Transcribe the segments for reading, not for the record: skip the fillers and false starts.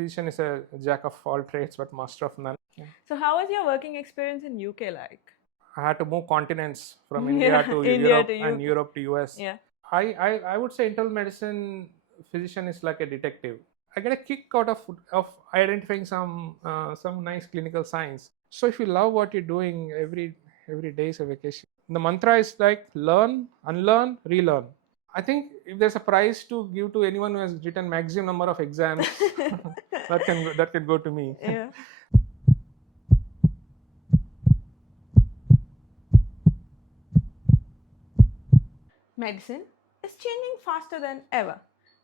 physician is a jack of all trades but master of none. Yeah. So how was your working experience in UK like? I had to move continents from India to India Europe to and UK. Europe to US. Yeah. I would say internal medicine physician is like a detective. I get a kick out of identifying some nice clinical signs. So if you love what you're doing, every day is a vacation. The mantra is like learn, unlearn, relearn. I think if there's a prize to give to anyone who has written maximum number of exams, that can go to me. Yeah. Medicine is changing faster than ever.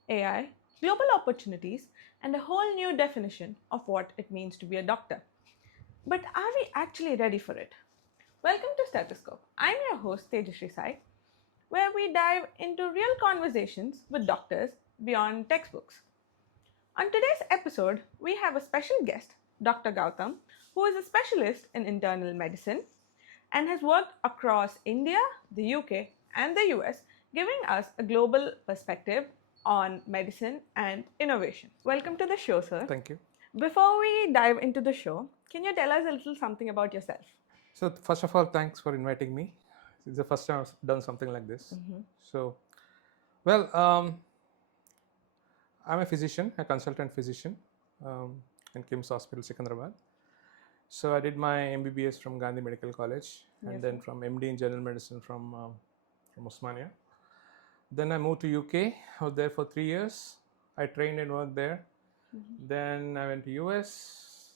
AI, global opportunities, and a whole new definition of what it means to be a doctor. But are we actually ready for it? Welcome to Stethoscope. I'm your host Tejashree Sai, where we dive into real conversations with doctors beyond textbooks. On today's episode, we have a special guest, Dr. Gautam, who is a specialist in internal medicine and has worked across India, the UK, and the US, giving us a global perspective on medicine and innovation. Welcome to the show, sir. Thank you. Before we dive into the show, can you tell us a little something about yourself? So first of all, thanks for inviting me. It's the first time I've done something like this. So, well, I'm a physician, a consultant physician in KIMS Hospital, Secunderabad. So I did my MBBS from Gandhi Medical College, and then from MD in General Medicine from Osmania. Then I moved to UK. I was there for 3 years. I trained and worked there. Then I went to US,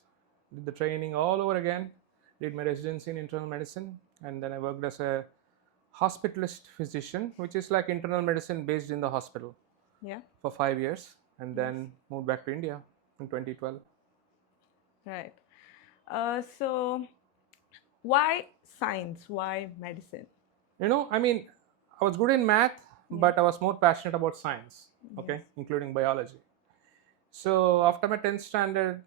did the training all over again, did my residency in internal medicine, and then I worked as a hospitalist physician, which is like internal medicine based in the hospital, for 5 years, and then moved back to India in 2012. Right. So why science? Why medicine? I mean, I was good in math, but I was more passionate about science, okay, including biology. So after my 10th standard,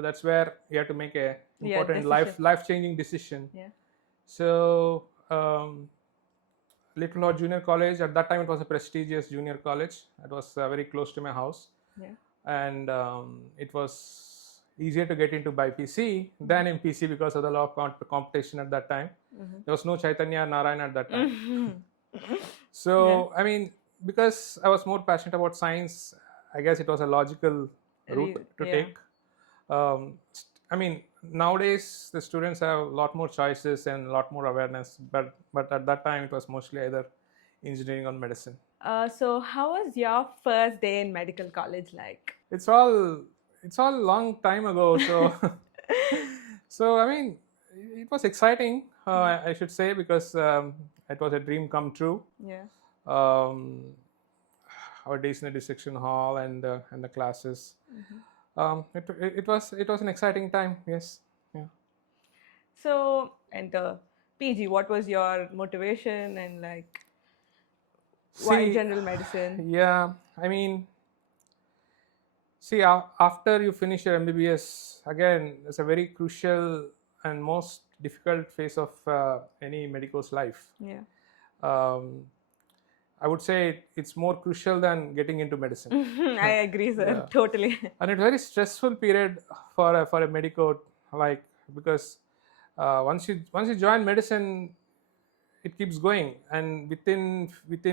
that's where you have to make a important life-changing decision. So Little Hall Junior College, at that time it was a prestigious junior college. It was very close to my house, and it was easier to get into by PC than in PC because of the law of competition at that time. There was no Chaitanya Narayan at that time. So I mean, because I was more passionate about science, I guess it was a logical route to take. I mean, nowadays the students have a lot more choices and a lot more awareness, but at that time it was mostly either engineering or medicine. So how was your first day in medical college like? It's all long time ago. So so I mean, it was exciting. I should say, because it was a dream come true. Our days in the dissection hall and the classes. It was an exciting time. Yes. Yeah. So enter PG. What was your motivation and like why general medicine? Yeah, I mean, see, after you finish your MBBS, again, it's a very crucial and most difficult phase of any medico's life. I would say it's more crucial than getting into medicine. I agree, sir. Totally. And it's a very stressful period for a medico, like, because once you join medicine, it keeps going, and within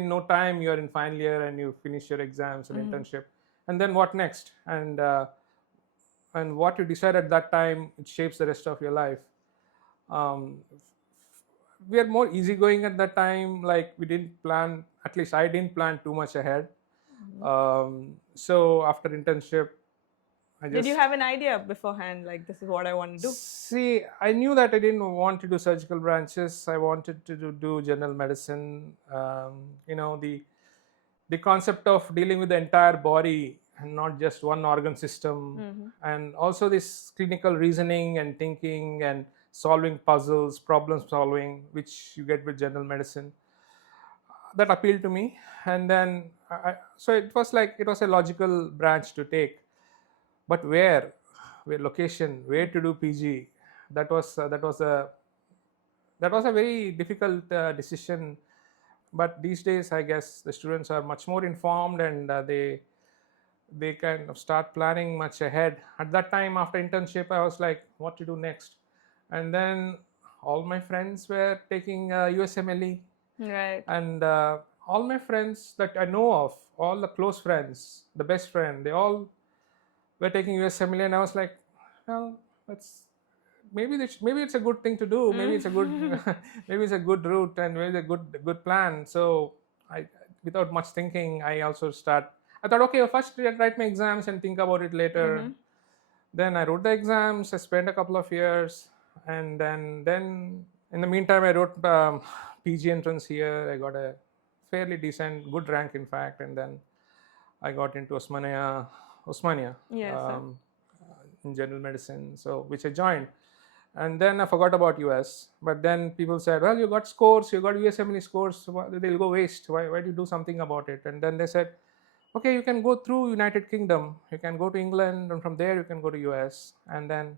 no time you are in final year and you finish your exams and internship, and then what next? And what you decide at that time, it shapes the rest of your life. We are more easygoing at that time. Like, we didn't plan, at least I didn't plan too much ahead. So after internship, did you have an idea beforehand, like this is what I want to do? See, I knew that I didn't want to do surgical branches. I wanted to do general medicine. The concept of dealing with the entire body and not just one organ system, and also this clinical reasoning and thinking and solving puzzles, problem solving, which you get with general medicine, that appealed to me. And then so it was a logical branch to take. But where location, where to do PG, that was a very difficult decision. But these days, I guess the students are much more informed, and they they kind of start planning much ahead. At that time, after internship, I was like, what to do next? And then all my friends were taking USMLE, Right. and all my friends that I know of, all the close friends, the best friend, they all were taking USMLE, and I was like, well, that's maybe it's a good thing to do. Maybe it's a good maybe it's a good route, and maybe it's a good plan. So I, without much thinking, I also start. I thought, okay, first write my exams and think about it later. Then I wrote the exams. I spent a couple of years, and then in the meantime, I wrote PG entrance here. I got a fairly decent, good rank, in fact, and then I got into Osmania Yes, sir. in general medicine, so which I joined. And then I forgot about US. But then people said, well, you got scores, you got USMLE scores, so they'll go waste. Why do you do something about it? And then they said, okay, you can go through United Kingdom, you can go to England, and from there you can go to US. And then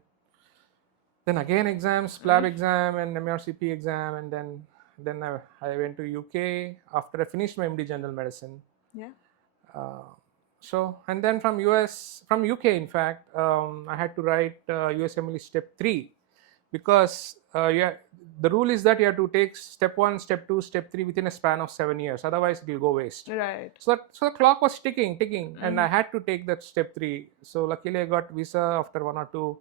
again exams, PLAB exam and MRCP exam, and then I went to UK after I finished my MD General Medicine. Yeah. So, and then from UK, in fact, I had to write USMLE Step 3, because the rule is that you have to take Step 1, Step 2, Step 3 within a span of 7 years. Otherwise, it will go waste. Right. So the clock was ticking, and I had to take that Step 3. So luckily, I got visa after 1 or 2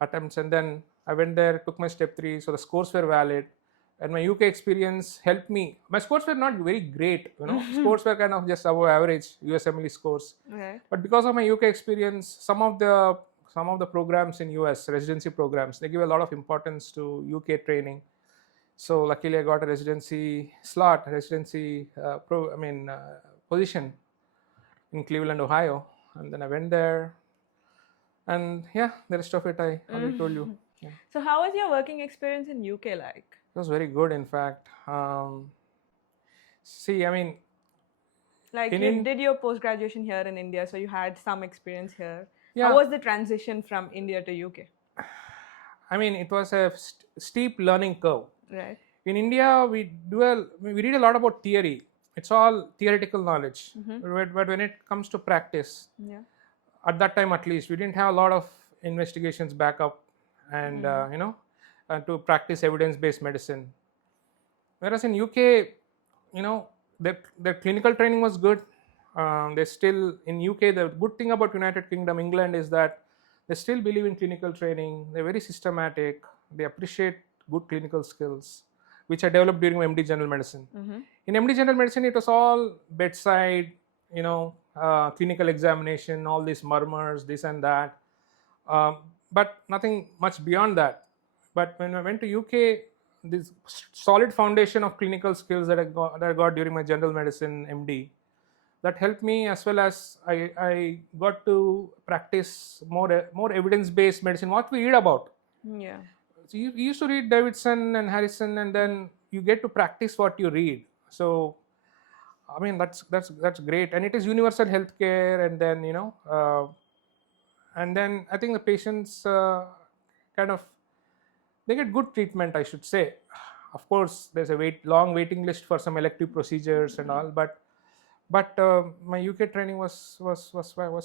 attempts, and then I went there, took my Step 3. So the scores were valid, and my UK experience helped me. My scores were not very great, scores were kind of just above average USMLE scores. Right. But because of my UK experience, some of the programs in US, residency programs, they give a lot of importance to UK training. So luckily, I got a residency position in Cleveland, Ohio, and then I went there. And yeah, the rest of it I already told you. Yeah. So how was your working experience in UK like? It was very good, in fact. Like you did your post-graduation here in India, so you had some experience here. Yeah. How was the transition from India to UK? I mean, it was a steep learning curve. Right. In India, we read a lot about theory. It's all theoretical knowledge. But when it comes to practice, Yeah. at that time at least, we didn't have a lot of investigations back up, and to practice evidence-based medicine. Whereas in UK, their clinical training was good. They still, in UK, the good thing about United Kingdom, England, is that they still believe in clinical training. They're very systematic. They appreciate good clinical skills, which I developed during my MD General Medicine. In MD General Medicine, it was all bedside, clinical examination, all these murmurs, this and that, but nothing much beyond that. But when I went to UK, this solid foundation of clinical skills that I got during my general medicine MD, that helped me, as well as I got to practice more evidence-based medicine, what we read about. Yeah. So you used to read Davidson and Harrison, and then you get to practice what you read. So I mean, that's great, and it is universal healthcare. And then and then I think the patients they get good treatment, I should say. Of course, there's a long waiting list for some elective procedures and all, but my UK training was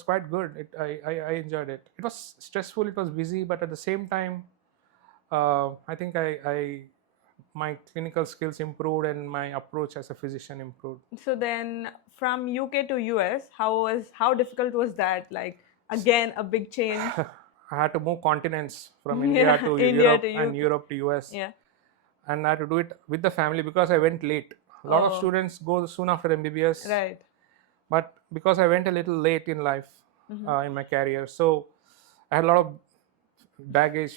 quite good. I enjoyed it. It was stressful, it was busy, but at the same time, I think my clinical skills improved and my approach as a physician improved. So then, from UK to US, how difficult was that? Like, again, a big change. I had to move continents from India to Europe and Europe to US. Yeah. And I had to do it with the family because I went late. A lot of students go soon after MBBS. Right. But because I went a little late in life, in my career, so I had a lot of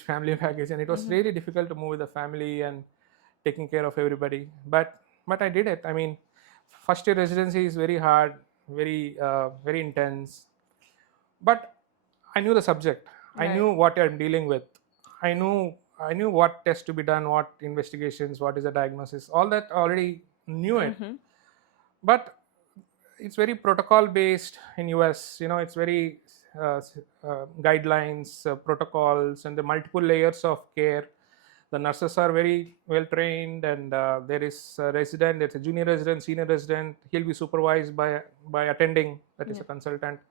family baggage, and it was really difficult to move with the family and taking care of everybody. But I did it. I mean, first year residency is very hard, very intense. But I knew the subject. Right. I knew what I'm dealing with. I knew what tests to be done, what investigations, what is the diagnosis. All that I already knew it. But it's very protocol based in US. It's very guidelines, protocols, and the multiple layers of care. The nurses are very well trained, and there is a resident, there's a junior resident, senior resident. He'll be supervised by attending, that is a consultant.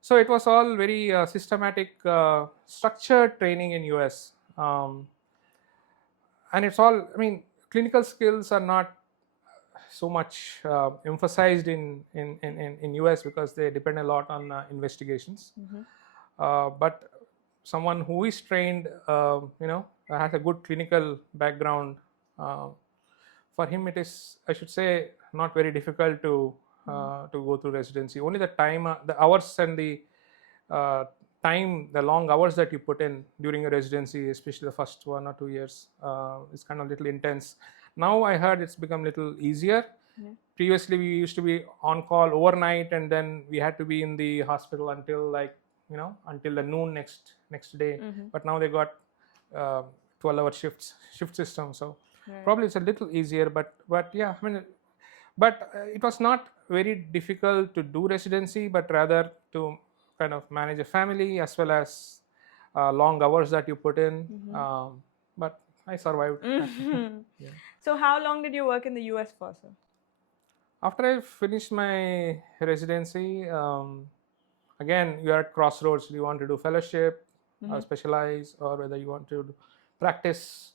So it was all very systematic, structured training in US, and it's all. I mean, clinical skills are not so much emphasized in US because they depend a lot on investigations. But someone who is trained, has a good clinical background, uh, for him it is, I should say, not very difficult to go through residency. Only the time, the hours and the uh, time, the long hours that you put in during a residency, especially the first 1 or 2 years, is kind of little intense. Now I heard it's become little easier. Previously we used to be on call overnight, and then we had to be in the hospital until, like, until the noon next day. But now they got 12-hour shift system, so probably it's a little easier. But yeah, I mean, but it was not very difficult to do residency, but rather to kind of manage a family as well as long hours that you put in. But I survived. Yeah. So how long did you work in the US for, sir? After I finished my residency, again, you are at crossroads. Do you want to do fellowship, specialize, or whether you want to practice?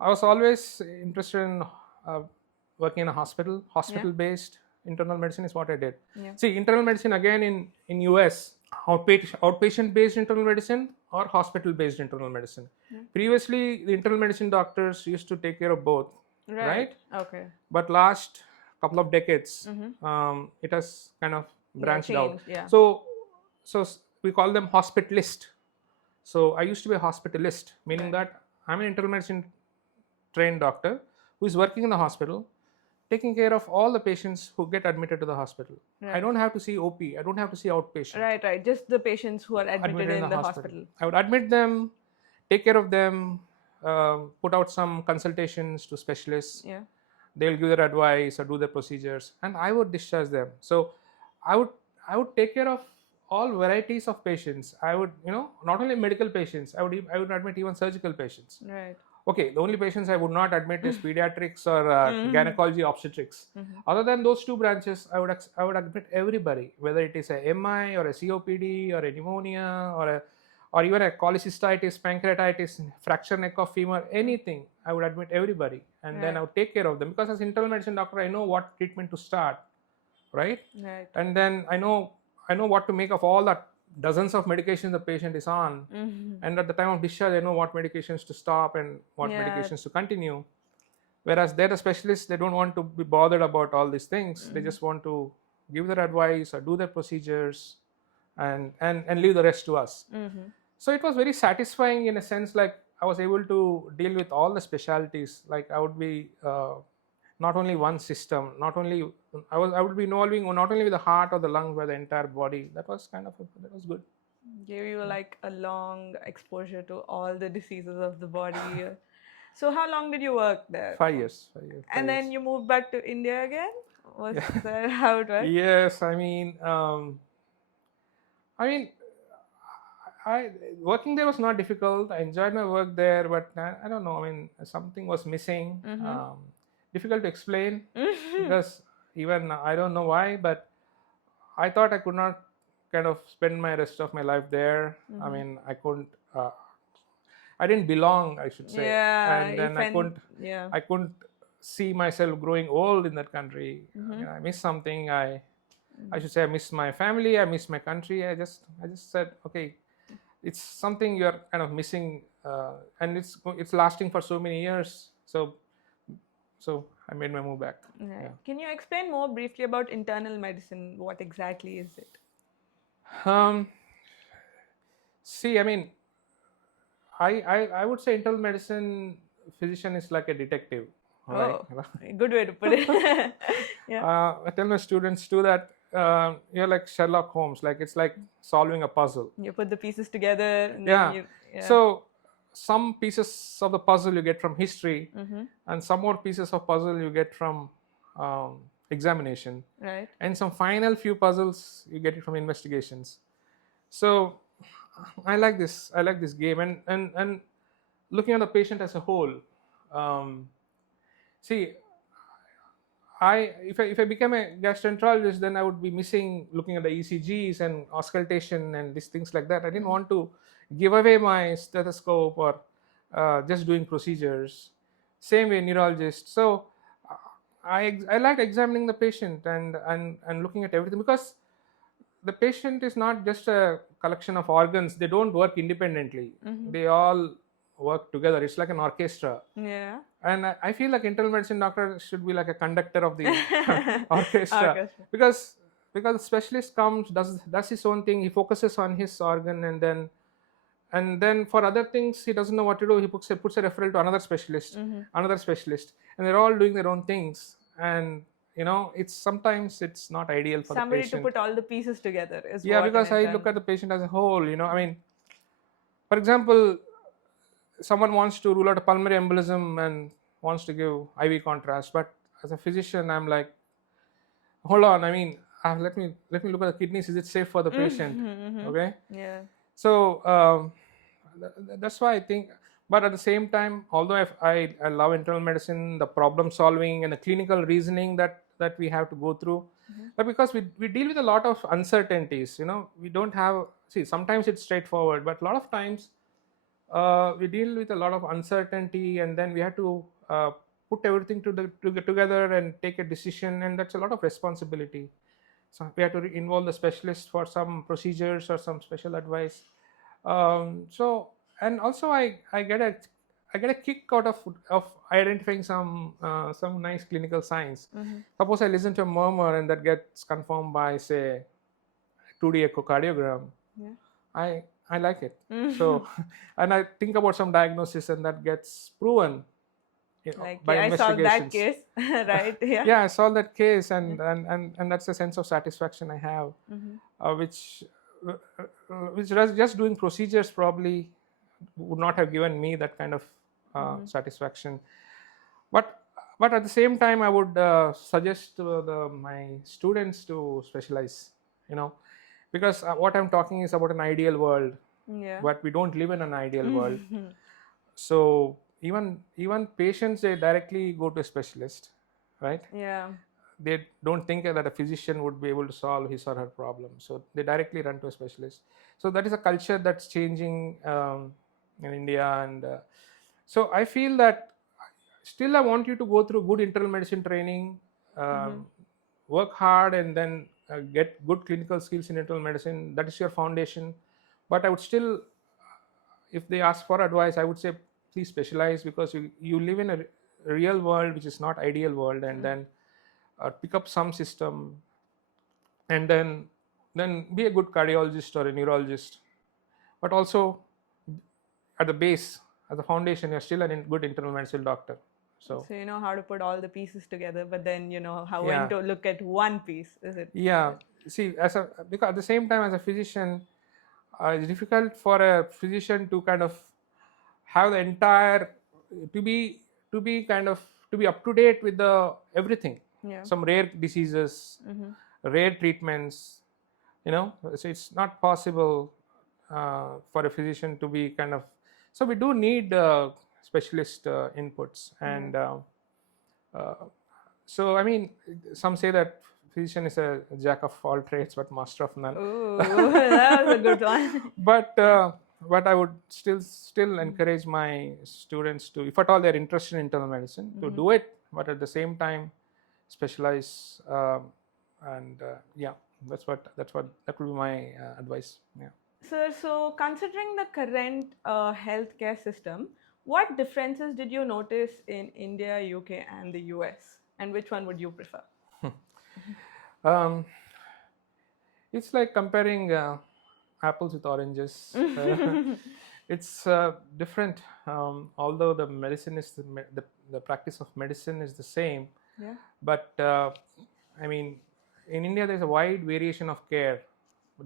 I was always interested in working in a hospital-based internal medicine is what I did. See, internal medicine, again, in US, outpatient-based internal medicine or hospital-based internal medicine. Previously, the internal medicine doctors used to take care of both, right? Okay. But last couple of decades, it has kind of branched out. changed, yeah. So we call them hospitalist. So I used to be a hospitalist, meaning that I'm an internal medicine trained doctor who is working in the hospital, taking care of all the patients who get admitted to the hospital. I don't have to see OP. I don't have to see outpatient. Right. Just the patients who are admitted in the hospital. I would admit them, take care of them, put out some consultations to specialists. Yeah. They'll give their advice or do their procedures, and I would discharge them. So I would take care of all varieties of patients. I would, not only medical patients, I would admit even surgical patients. Right. Okay, the only patients I would not admit is pediatrics or gynecology, obstetrics. Other than those two branches, I would admit everybody, whether it is a MI or a COPD or a pneumonia or even a cholecystitis, pancreatitis, fracture neck of femur, anything. I would admit everybody, and then I would take care of them, because as internal medicine doctor, I know what treatment to start, right? And then I know what to make of all that dozens of medications the patient is on, and at the time of discharge, I know what medications to stop and what medications to continue. Whereas they're the specialists, they don't want to be bothered about all these things. They just want to give their advice or do their procedures and leave the rest to us. So it was very satisfying in a sense, like I was able to deal with all the specialties. Like I would be not only one system, I would be involving not only with the heart or the lungs, but the entire body. That was good. Gave you like a long exposure to all the diseases of the body. So how long did you work there? 5 years. And then you moved back to India again? Was that how it worked? Yes, I working there was not difficult. I enjoyed my work there, but I don't know. Something was missing. Difficult to explain because even I don't know why, but I thought I could not kind of spend my rest of my life there. I couldn't. I didn't belong, I should say. And then I couldn't see myself growing old in that country. I missed something. I should say I miss my family. I miss my country. I just said, okay, it's something you're kind of missing, and it's lasting for so many years. So I made my move back. Yeah. Can you explain more briefly about internal medicine? What exactly is it? See, I would say internal medicine physician is like a detective. Oh, good way to put it. Yeah. I tell my students too that you're like Sherlock Holmes. Like it's like solving a puzzle. You put the pieces together. And then So some pieces of the puzzle you get from history, and some more pieces of puzzle you get from examination, right? And some final few puzzles you get it from investigations. So I like this game, and looking at the patient as a whole. See, if I became a gastroenterologist, then I would be missing looking at the ECGs and auscultation and these things like that. I didn't want to give away my stethoscope or just doing procedures. Same way neurologist. So uh, I liked examining the patient and looking at everything, because the patient is not just a collection of organs. They don't work independently. They all work together. It's like an orchestra. Yeah. And I feel like internal medicine doctor should be like a conductor of the orchestra, Orchestra. because the specialist comes, does his own thing. He focuses on his organ, and then for other things he doesn't know what to do. He puts a referral to another specialist, and they're all doing their own things. And it's sometimes it's not ideal for Somebody the patient. to put all the pieces together is Yeah, what because I look at the patient as a whole. I mean, for example, someone wants to rule out a pulmonary embolism and wants to give IV contrast, but as a physician, I'm like, hold on. I mean, let me look at the kidneys. Is it safe for the patient? Okay. Yeah. So that's why I think. But at the same time, although I love internal medicine, the problem solving and the clinical reasoning that we have to go through, but because we deal with a lot of uncertainties. We don't have. See, sometimes it's straightforward, but a lot of times we deal with a lot of uncertainty, and then we have to put everything together and take a decision, and that's a lot of responsibility. So we have to involve the specialist for some procedures or some special advice. So, and also I get a kick out of identifying some nice clinical signs. Suppose I listen to a murmur and that gets confirmed by, say, 2D echocardiogram. Yeah. I like it. So, and I think about some diagnosis and that gets proven Like, by I solved that investigations. case, right? Yeah. Yeah, I solved that case, and that's a sense of satisfaction I have, which just doing procedures probably would not have given me that kind of satisfaction. But at the same time, I would suggest to my students to specialize. Because what I'm talking is about an ideal world, Yeah. but we don't live in an ideal world. So even patients, they directly go to a specialist, right? Yeah. They don't think that a physician would be able to solve his or her problem, so they directly run to a specialist. So that is a culture that's changing in India, and so I feel that still I want you to go through good internal medicine training, work hard, and then get good clinical skills in internal medicine. That is your foundation. But I would still, if they ask for advice, I would say please specialize, because you live in a real world which is not ideal world, and then pick up some system, and then be a good cardiologist or a neurologist. But also at the base, as a foundation, you're still a good internal medicine doctor. So you know how to put all the pieces together, but then you know how Yeah. when to look at one piece. Is it? Yeah. See, because at the same time, as a physician, it's difficult for a physician to kind of have the entire to be kind of to be up to date with the everything. Yeah. Some rare diseases, rare treatments. So it's not possible for a physician to be kind of. So we do need specialist inputs, and so I mean, some say that physician is a jack of all trades but master of none. Ooh, that was a good one. But I would still encourage my students to, if at all they're interested in internal medicine, to do it, but at the same time specialize, and yeah, that would be my advice. Yeah. Sir, so considering the current healthcare system, what differences did you notice in India, UK, and the US, and which one would you prefer? It's like comparing apples with oranges. It's different, although the medicine is the practice of medicine is the same. Yeah. But I mean, in India there's a wide variation of care,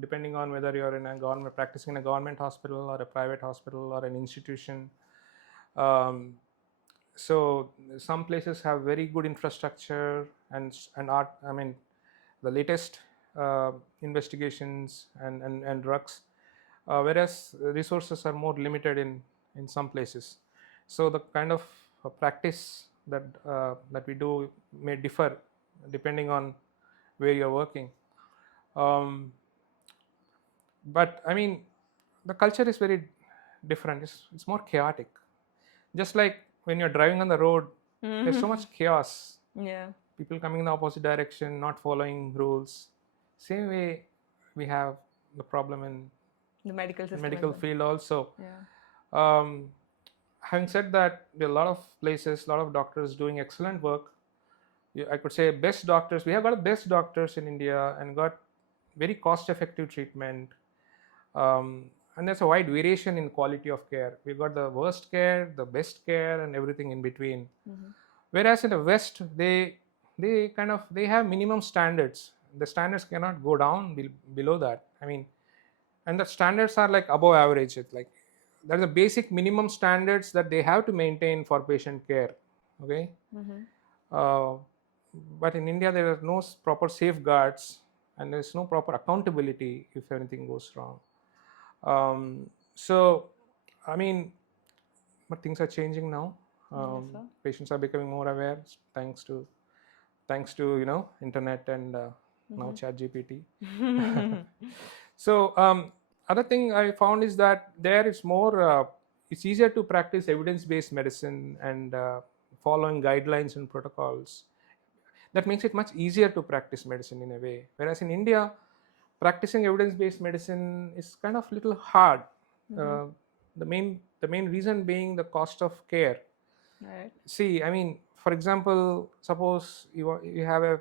depending on whether you're in a government, practicing in a government hospital or a private hospital or an institution. So some places have very good infrastructure and art. I mean, the latest investigations and drugs, whereas resources are more limited in some places. So the kind of practice that we do may differ depending on where you're working. Um, but I mean, the culture is very different. It's more chaotic. Just like when you're driving on the road, there's so much chaos. Yeah. People coming in the opposite direction, not following rules. Same way we have the problem in The medical the system. medical as well. field also. Yeah. Having said that, there are a lot of places, a lot of doctors doing excellent work. I could say best doctors. We have got the best doctors in India and got very cost-effective treatment. And there's a wide variation in quality of care. We've got the worst care, the best care, and everything in between. Whereas in the West, they have minimum standards. The standards cannot go down below that. I mean, and the standards are like above average. It's like there's a basic minimum standards that they have to maintain for patient care. Okay. Uh, but in India, there are no proper safeguards, and there's no proper accountability if anything goes wrong. So, I mean, but things are changing now. Yes, sir. Patients are becoming more aware thanks to internet and now ChatGPT. So other thing I found is that there is more. It's easier to practice evidence-based medicine and following guidelines and protocols. That makes it much easier to practice medicine in a way. Whereas in India, practicing evidence-based medicine is kind of little hard. The main reason being the cost of care. Right. See, I mean, for example, suppose you have a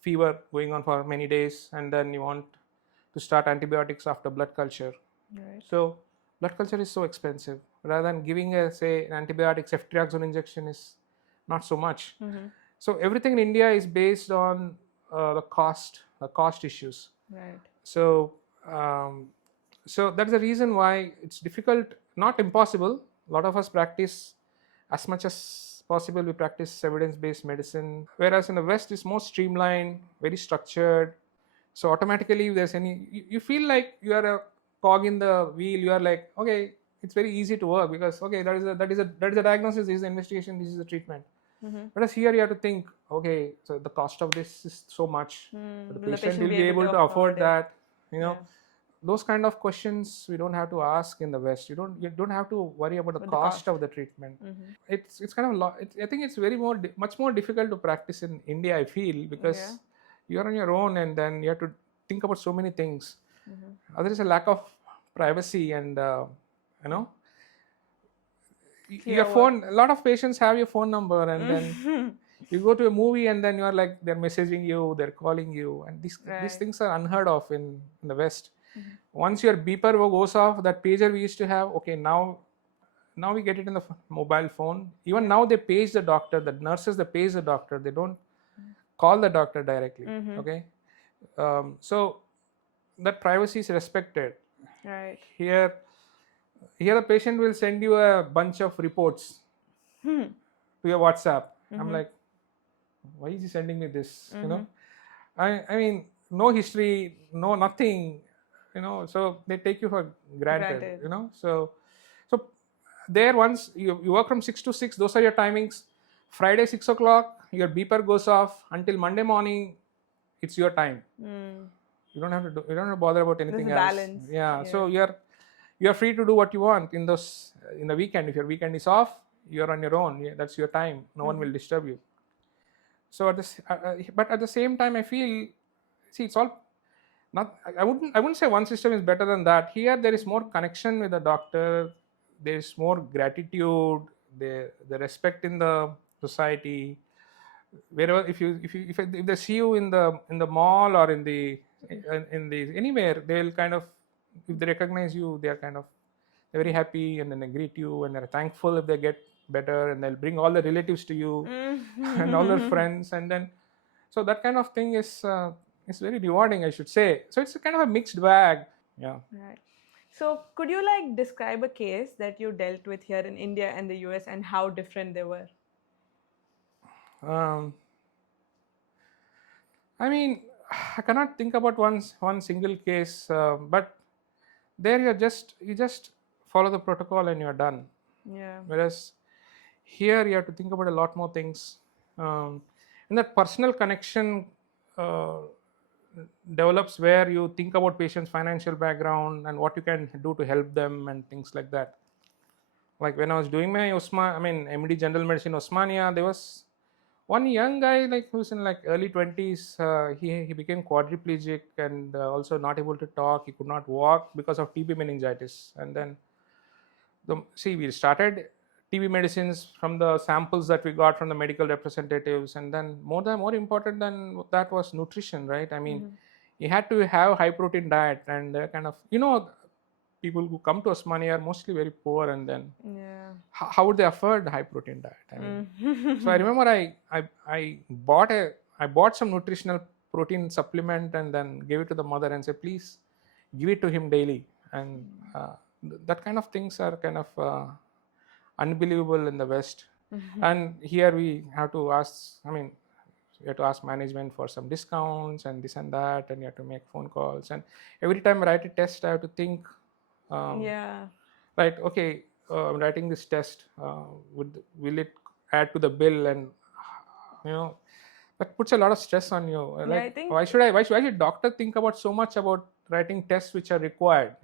fever going on for many days, and then you want to start antibiotics after blood culture. Right. So blood culture is so expensive. Rather than giving an antibiotic, ceftriaxone injection is not so much. So everything in India is based on the cost issues. Right. So that's the reason why it's difficult, not impossible. A lot of us practice as much as possible. We practice evidence-based medicine, whereas in the West it's more streamlined, very structured. So automatically, if there's you feel like you are a cog in the wheel. You are like, okay, it's very easy to work because okay, that is a diagnosis, this is the investigation, this is the treatment. Whereas here you have to think, okay, so the cost of this is so much. The patient will be able to afford that. Those kind of questions we don't have to ask in the West. You don't have to worry about the cost of the treatment. It's kind of I think it's much more difficult to practice in India, I feel, because you're on your own and then you have to think about so many things. There is a lack of privacy and your phone. A lot of patients have your phone number, and then you go to a movie and then you are like, they're messaging you, they're calling you, and these things are unheard of in the West. Once your beeper goes off, that pager we used to have, okay, now we get it in the mobile phone. Even now they page the doctor, the nurses, they page the doctor. They don't call the doctor directly. Okay. So that privacy is respected. Right. Here the patient will send you a bunch of reports to your WhatsApp. I'm like, why is he sending me this? I mean, no history, no nothing. So they take you for granted. So there, once you work from 6 to 6, those are your timings. Friday 6 o'clock, your beeper goes off until Monday morning. It's your time. You don't have to bother about anything else. Balance. Yeah. So you're free to do what you want in the weekend. If your weekend is off, you're on your own. That's your time. No one will disturb you. So but at the same time, I feel, it's all not. I wouldn't say one system is better than that. Here there is more connection with the doctor. There is more gratitude. The respect in the society. Wherever if they see you in the mall or in the anywhere, they'll kind of, if they recognize you, they're very happy, and then they greet you, and they're thankful if they get better, and they'll bring all the relatives to you and all their friends, and then so that kind of thing is very rewarding, I should say. So it's a kind of a mixed bag. Yeah. Right. So could you describe a case that you dealt with here in India and the US and how different they were? I mean, I cannot think about one single case, but there you just follow the protocol and you're done. Yeah. Whereas here you have to think about a lot more things. and that personal connection uh, develops, where you think about patient's financial background and what you can do to help them and things like that. Like when I was doing my MD General Medicine Osmania, there was one young guy like who's in like early 20s. He became quadriplegic and also not able to talk. He could not walk because of TB meningitis. And then we started TB medicines from the samples that we got from the medical representatives, and then more important than that was nutrition, right? I mean, you had to have high protein diet, and kind of people who come to Osmania are mostly very poor, and then Yeah. how would they afford high protein diet? I mean, so I remember I bought some nutritional protein supplement and then gave it to the mother and said, please give it to him daily. And that kind of things are kind of unbelievable in the West. And here we have to ask, you have to ask management for some discounts and this and that, and you have to make phone calls. And every time I write a test, I have to think, Yeah. right, okay, I'm writing this test, will it add to the bill? And that puts a lot of stress on you. Yeah, Like, I think why should doctor think about so much about writing tests which are required?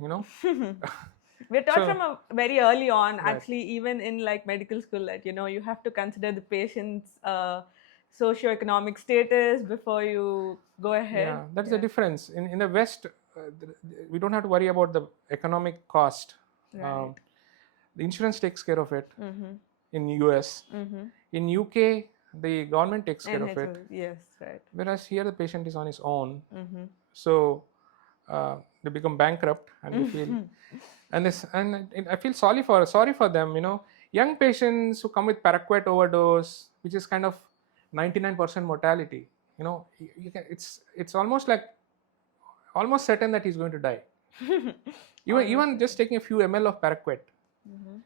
we're taught So from a very early on, right. actually, even in like medical school, that you have to consider the patient's socioeconomic status before you go ahead. Yeah, that's the difference. In the West, we don't have to worry about the economic cost. Right. The insurance takes care of it. Mm-hmm. In US, in UK, the government takes care of it. Yes, right. Whereas here, the patient is on his own. Mm-hmm. So they become bankrupt, and they feel, I feel sorry for them. Young patients who come with paraquat overdose, which is kind of 99% mortality. It's almost certain that he's going to die. Even just taking a few ml of paraquat,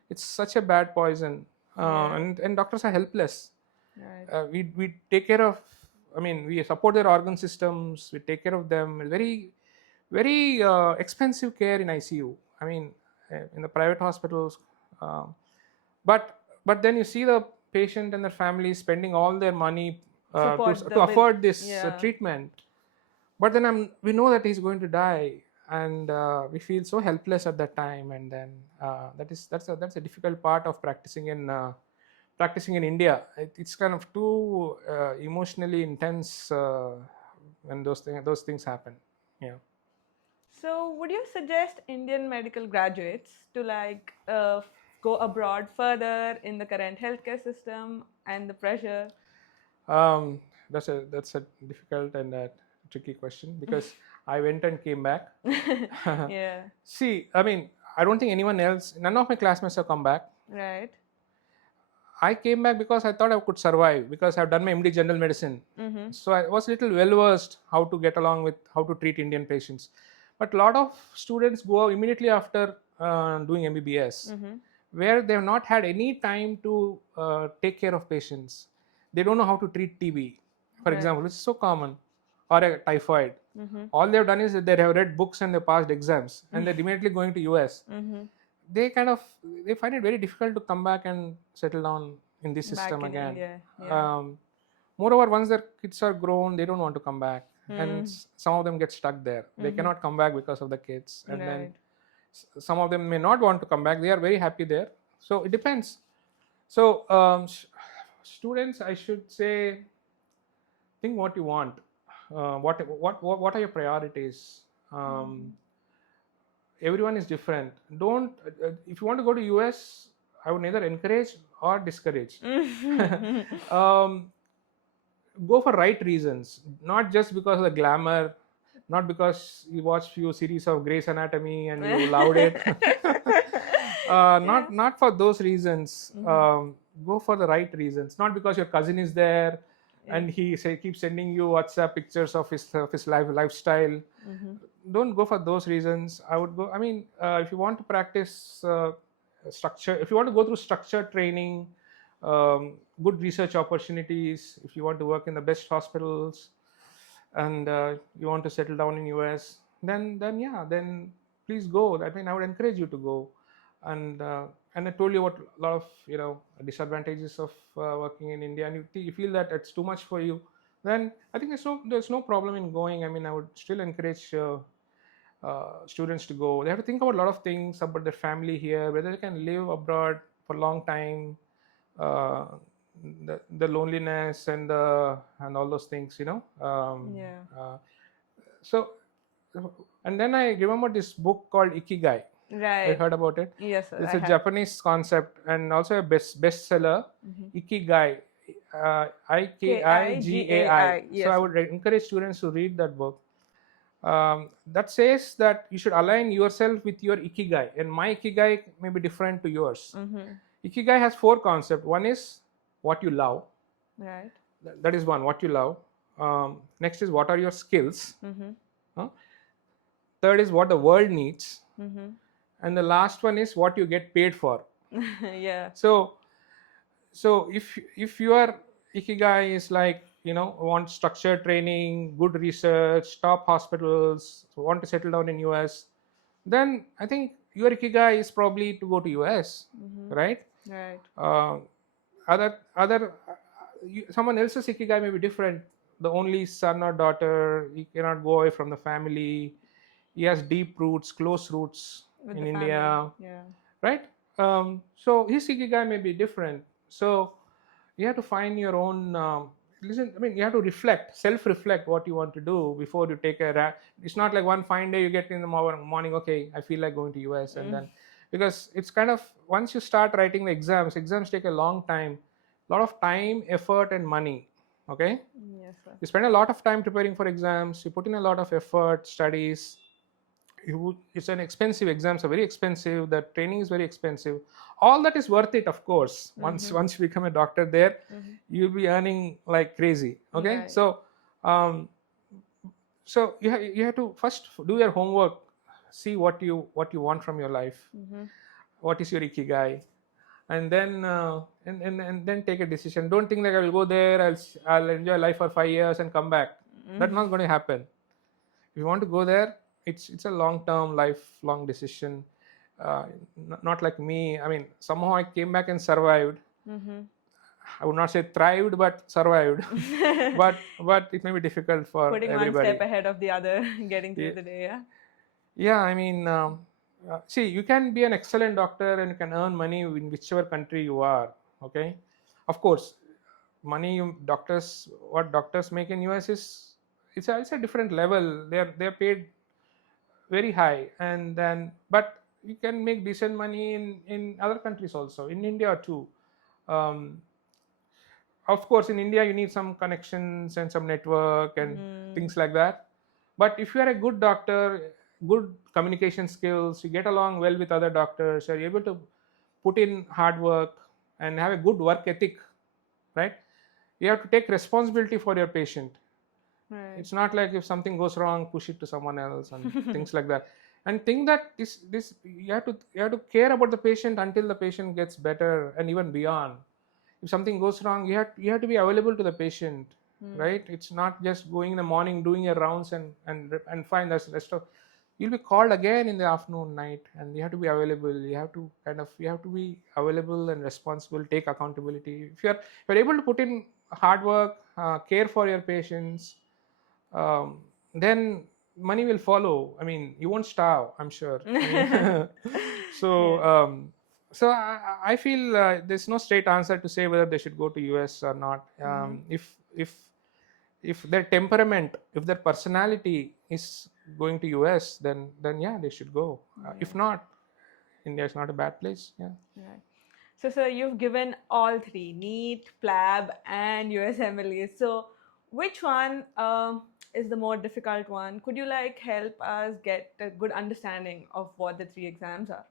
it's such a bad poison, and doctors are helpless. Right. We take care of, we support their organ systems, we take care of them. Very, very expensive care in ICU. In the private hospitals, but then you see the patient and their family spending all their money to afford this treatment. But then we know that he's going to die, and we feel so helpless at that time. And then that's a difficult part of practicing in India. It's kind of too emotionally intense when those things happen. Yeah. So, would you suggest Indian medical graduates to go abroad further in the current healthcare system and the pressure? That's a difficult and tricky question, because I went and came back. Yeah. See, I don't think none of my classmates have come back. Right. I came back because I thought I could survive, because I've done my MD General Medicine. So I was a little well versed how to get along with how to treat Indian patients. But a lot of students go immediately after doing MBBS, where they have not had any time to take care of patients. They don't know how to treat TB, for example, which is so common, or a typhoid. All they've done is that they have read books and they passed exams, and they're immediately going to US. They find it very difficult to come back and settle down in this system again. India. Yeah. Moreover, once their kids are grown, they don't want to come back, and some of them get stuck there. They cannot come back because of the kids, and then some of them may not want to come back. They are very happy there. So it depends. So students, I should say, think what you want. What are your priorities? Everyone is different. Don't if you want to go to US, I would neither encourage or discourage. Go for right reasons, not just because of the glamour, not because you watched few series of Grey's Anatomy and you loved it. Not for those reasons. Go for the right reasons, not because your cousin is there and he keeps sending you WhatsApp pictures of his lifestyle. Don't go for those reasons. I would go. If you want to practice structure, if you want to go through structured training, good research opportunities, if you want to work in the best hospitals, and you want to settle down in US, then please go. I would encourage you to go. And I told you about a lot of disadvantages of working in India, and you feel that it's too much for you. then I think there's no problem in going. I mean, I would still encourage students to go. They have to think about a lot of things about their family here, whether they can live abroad for a long time, uh, the loneliness and all those things, Yeah. so and then I remember this book called Ikigai. I Right. heard about it. Yes, sir. It's I a have. Japanese concept and also a bestseller. Ikigai, Ikigai. So Yes, I sir. would encourage students to read that book. That says that you should align yourself with your ikigai, and my ikigai may be different to yours. Ikigai has four concepts. One is what you love. Right. That is one, what you love. Next is what are your skills. Huh? Third is what the world needs. And the last one is what you get paid for. Yeah. So if your ikigai is like, want structured training, good research, top hospitals, want to settle down in US, then I think your ikigai is probably to go to US, right? Right. Someone else's ikigai may be different. The only son or daughter, he cannot go away from the family. He has deep roots, close roots With in the family. India, Yeah. right? So his ikigai may be different. So you have to find your own. Listen, I mean, you have to self-reflect what you want to do before you take It's not like one fine day you get in the morning. Okay, I feel like going to US, and then because it's kind of once you start writing the exams take a long time, lot of time, effort, and money. Okay, Yes, sir. you spend a lot of time preparing for exams. You put in a lot of effort, studies. It's an expensive. Exams are very expensive. The training is very expensive. All that is worth it, of course. Once you become a doctor there, you'll be earning like crazy. Okay, Right. so you have to first do your homework, see what you want from your life, what is your ikigai, and then and then take a decision. Don't think like I will go there, I'll enjoy life for 5 years and come back. That's not going to happen. If you want to go there, it's a long-term, lifelong decision. Not like me. I mean, somehow I came back and survived. I would not say thrived, but survived. but it may be difficult for Putting everybody. one step ahead of the other, getting through Yeah. the day. Yeah. Yeah, I mean, see, you can be an excellent doctor and you can earn money in whichever country you are. Okay, of course, what doctors make in US is it's a different level. They're paid very high, and then but you can make decent money in other countries also, in India too. Um, of course, in India you need some connections and some network and things like that. But if you are a good doctor, good communication skills, you get along well with other doctors, you're able to put in hard work and have a good work ethic, right? You have to take responsibility for your patient. Right. It's not like if something goes wrong, push it to someone else and things like that. And think that this you have to care about the patient until the patient gets better and even beyond. If something goes wrong, you have to be available to the patient, right? It's not just going in the morning, doing your rounds and fine. That's the rest of. You'll be called again in the afternoon, night, and you have to be available. You have to be available and responsible. Take accountability. If you're able to put in hard work, care for your patients, then money will follow. I mean, you won't starve, I'm sure. So Yeah. I feel there's no straight answer to say whether they should go to US or not. If their temperament, if their personality is going to US, then yeah, they should go. If not, India is not a bad place. Yeah. Right. So, sir, you've given all three: NEET, PLAB, and USMLE. So, which one is the more difficult one? Could you help us get a good understanding of what the three exams are?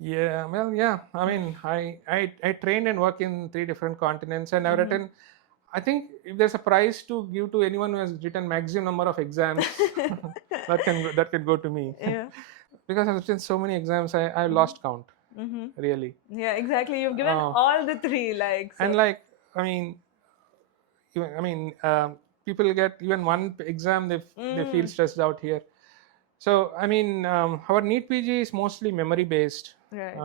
Yeah, well, yeah. I mean, I trained and work in 3 different continents, and I've written. I think if there's a prize to give to anyone who has written maximum number of exams, that can go to me. Yeah. Because I've written so many exams, I lost count. Really. Yeah, exactly. You've given all the three, And so. I mean, people get even one exam, they feel stressed out here. So I mean, our NEET PG is mostly memory based. Right.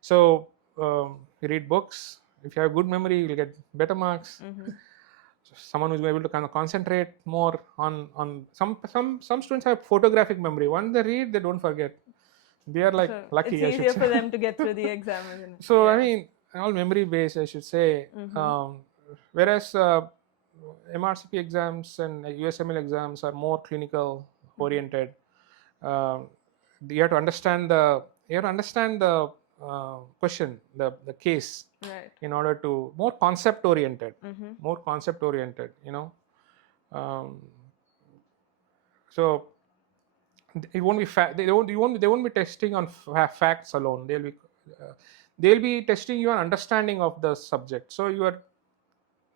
So you read books. If you have good memory, you'll get better marks. someone who's able to kind of concentrate more on some students have photographic memory. Once they read, they don't forget. They are like So lucky. it's I should easier say. for them to get through the exam, isn't it? So Yeah. I mean, all memory based, I should say. Whereas MRCP exams and USML exams are more clinical oriented. You have to understand the question, the case, Right. in order to more concept oriented, um, so it won't be they won't be testing on facts alone. They'll be testing your understanding of the subject. So your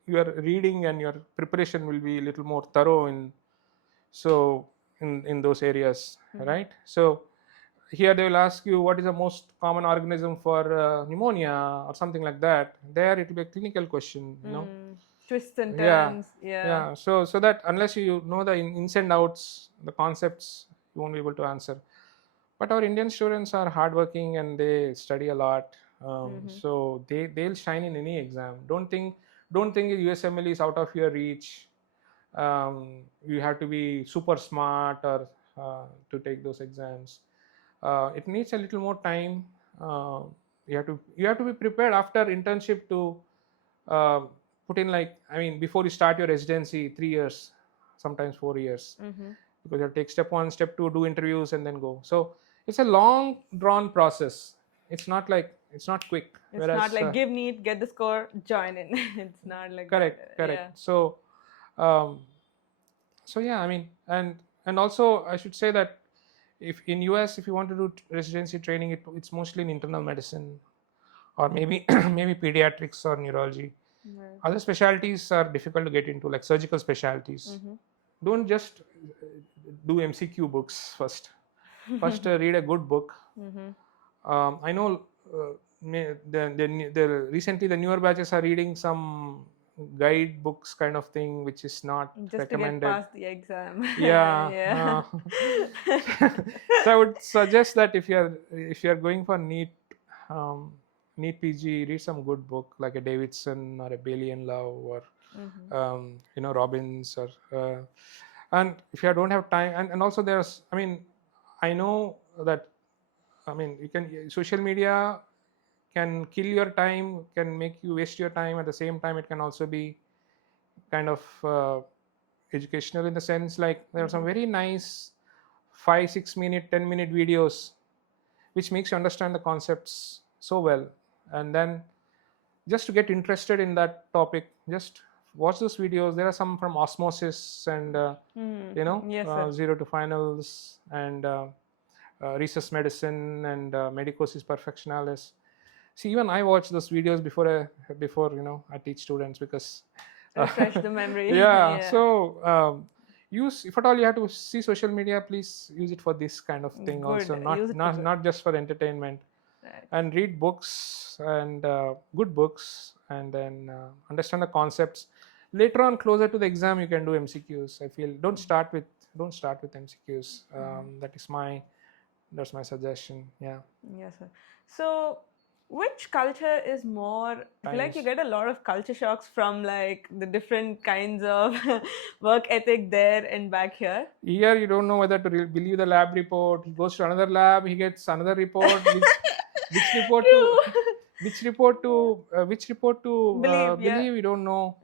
reading and your preparation will be a little more thorough in those areas, right? So here they will ask you what is the most common organism for pneumonia or something like that. There it will be a clinical question, Twists and Yeah, turns. Yeah. yeah. So that unless you know the ins and outs, the concepts, you won't be able to answer. But our Indian students are hardworking and they study a lot, so they'll shine in any exam. Don't think USML is out of your reach. You have to be super smart or to take those exams. It needs a little more time. You have to be prepared after internship to uh, put in, like, I mean, before you start your residency, 3 years, sometimes 4 years, because you have to take step 1, step 2, do interviews, and then go. So it's a long drawn process. It's not quick. It's Whereas not like give NEET, get the score, join in. It's not like correct. that. So um, yeah, I mean, and also I should say that if in US, if you want to do residency training, it's mostly in internal medicine, or maybe maybe pediatrics or neurology. Right. Other specialties are difficult to get into, like surgical specialties. Don't just do MCQ books first. First, read a good book. I know recently the newer batches are reading some guide books kind of thing, which is not Just recommended. to get past the exam. Yeah. So I would suggest that if you're going for NEET PG, read some good book like a Davidson or a Bailey and Love, or Robbins, or and if you don't have time, and also there's, I mean, I know that, I mean, social media can kill your time, can make you waste your time. At the same time, it can also be kind of educational, in the sense, like, there are some very nice 5-6 minute, 10-minute videos which makes you understand the concepts so well. And then, just to get interested in that topic, just watch those videos. There are some from Osmosis and Yes, sir. Zero to Finals, and Resus Medicine, and Medicosis Perfectionalis. See, even I watch those videos before I teach students, because Refresh the memory. yeah. So use, if at all you have to see social media, please use it for this kind of thing. Good. Also, Use it for good. not just for entertainment. Right. And read books, and good books, and then understand the concepts. Later on, closer to the exam, you can do MCQs. I feel don't start with MCQs. That's my suggestion. Yeah. Yes, sir. So, which culture is more? I feel like you get a lot of culture shocks from like the different kinds of work ethic there and back here. Here, you don't know whether to believe the lab report. He goes to another lab, he gets another report. Which report to believe? We don't know.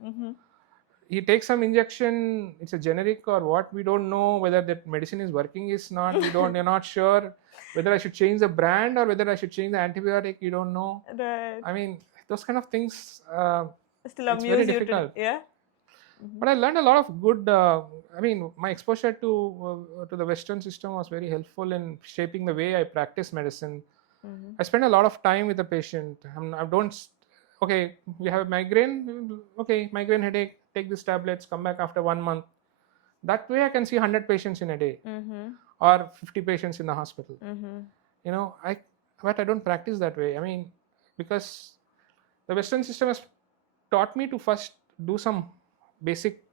He takes some injection. It's a generic or what? We don't know whether that medicine is working. Is not. You're not sure whether I should change the brand or whether I should change the antibiotic. You don't know. Right. I mean, those kind of things. Still it's amuse very you difficult. yeah. But I learned a lot of good. I mean, my exposure to the Western system was very helpful in shaping the way I practice medicine. I spend a lot of time with the patient. I don't. Okay, you have a migraine. Okay, migraine headache. Take these tablets. Come back after 1 month. That way, I can see 100 patients in a day, or 50 patients in the hospital. But I don't practice that way. I mean, because the Western system has taught me to first do some basic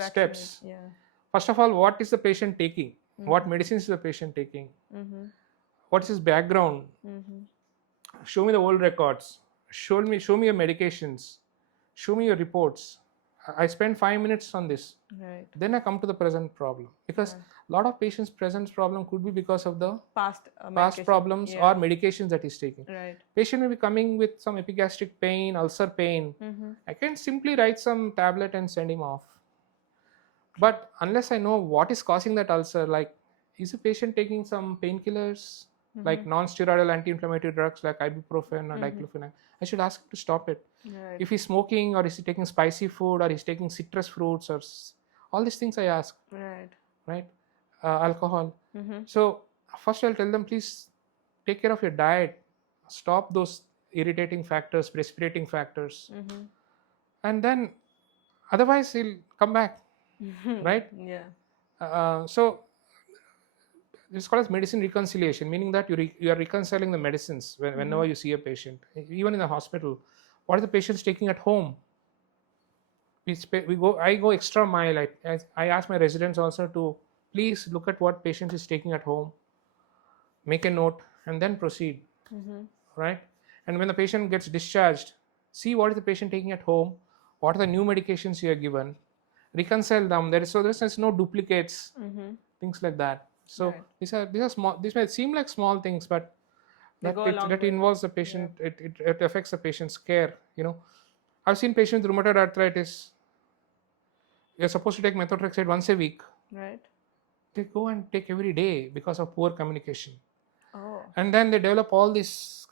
steps. Yeah. First of all, what is the patient taking? What medicines is the patient taking? What is his background? Show me the old records. Show me your medications. Show me your reports. I spend 5 minutes on this. Right. Then I come to the present problem, because a lot of patients' present problem could be because of the Past past problems or medications that he's taking. Right. Patient may be coming with some epigastric pain, ulcer pain. I can simply write some tablet and send him off. But unless I know what is causing that ulcer, like is the patient taking some painkillers, like non-steroidal anti-inflammatory drugs like ibuprofen or diclofenac, I should ask him to stop it. Right. If he's smoking, or is he taking spicy food, or he's taking citrus fruits, or all these things I ask. Right. Alcohol. So first I'll tell them, please take care of your diet, stop those irritating factors, precipitating factors, and then otherwise he'll come back. Right. So it's called as medicine reconciliation, meaning that you are reconciling the medicines whenever you see a patient, even in the hospital. What are the patients taking at home? I go extra mile. I ask my residents also to please look at what patient is taking at home, make a note, and then proceed. Right. And when the patient gets discharged, see what is the patient taking at home, what are the new medications you are given, reconcile them. There's no duplicates, things like that. So these are small. These might seem like small things, but that involves the patient. It affects the patient's care. I've seen patients with rheumatoid arthritis. You're supposed to take methotrexate once a week. Right. They go and take every day because of poor communication. Oh. And then they develop all these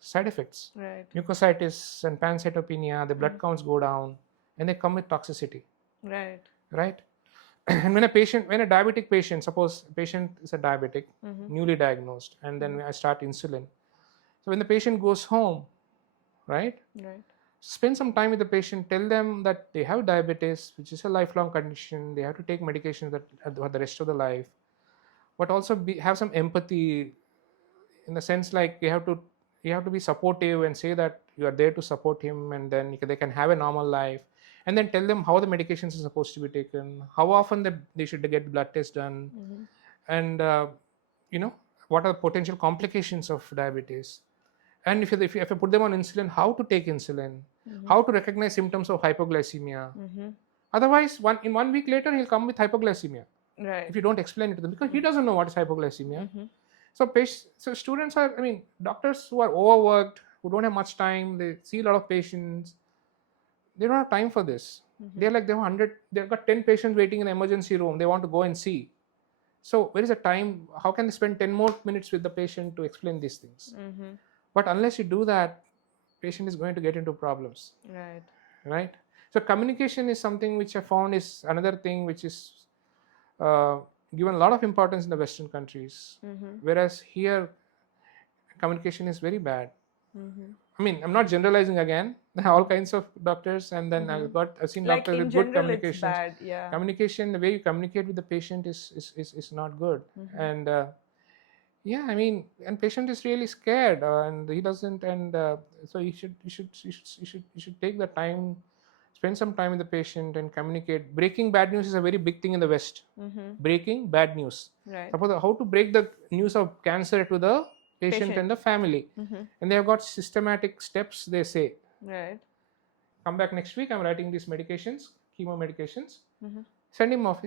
side effects. Right. Mucositis and pancytopenia. The blood counts go down, and they come with toxicity. Right. Right. And when a diabetic patient, suppose a patient is a diabetic, newly diagnosed, and then I start insulin. So when the patient goes home, right, spend some time with the patient, tell them that they have diabetes, which is a lifelong condition. They have to take medications for the rest of their life, but also have some empathy, in the sense like you have to be supportive and say that you are there to support him, and then they can have a normal life. And then tell them how the medications are supposed to be taken, how often they should get blood tests done, and what are the potential complications of diabetes. And if you put them on insulin, how to take insulin, how to recognize symptoms of hypoglycemia. Otherwise, in 1 week later, he'll come with hypoglycemia. Right. If you don't explain it to them, because he doesn't know what is hypoglycemia. So students doctors who are overworked, who don't have much time, they see a lot of patients. They don't have time for this. They're like, they've got 10 patients waiting in the emergency room. They want to go and see. So where is the time? How can they spend 10 more minutes with the patient to explain these things? But unless you do that, patient is going to get into problems. Right. So communication is something which I found is another thing which is given a lot of importance in the Western countries. Whereas here, communication is very bad. I'm not generalizing again. There are all kinds of doctors, and then I've seen like doctors with general, good communication. It's bad, Communication, the way you communicate with the patient is not good. And and patient is really scared, and he doesn't. And so you should take the time, spend some time with the patient and communicate. Breaking bad news is a very big thing in the West. Breaking bad news. Right. Suppose how to break the news of cancer to the patient and the family, and they have got systematic steps, they say. Right. Come back next week, I'm writing these medications, chemo medications. Send him off.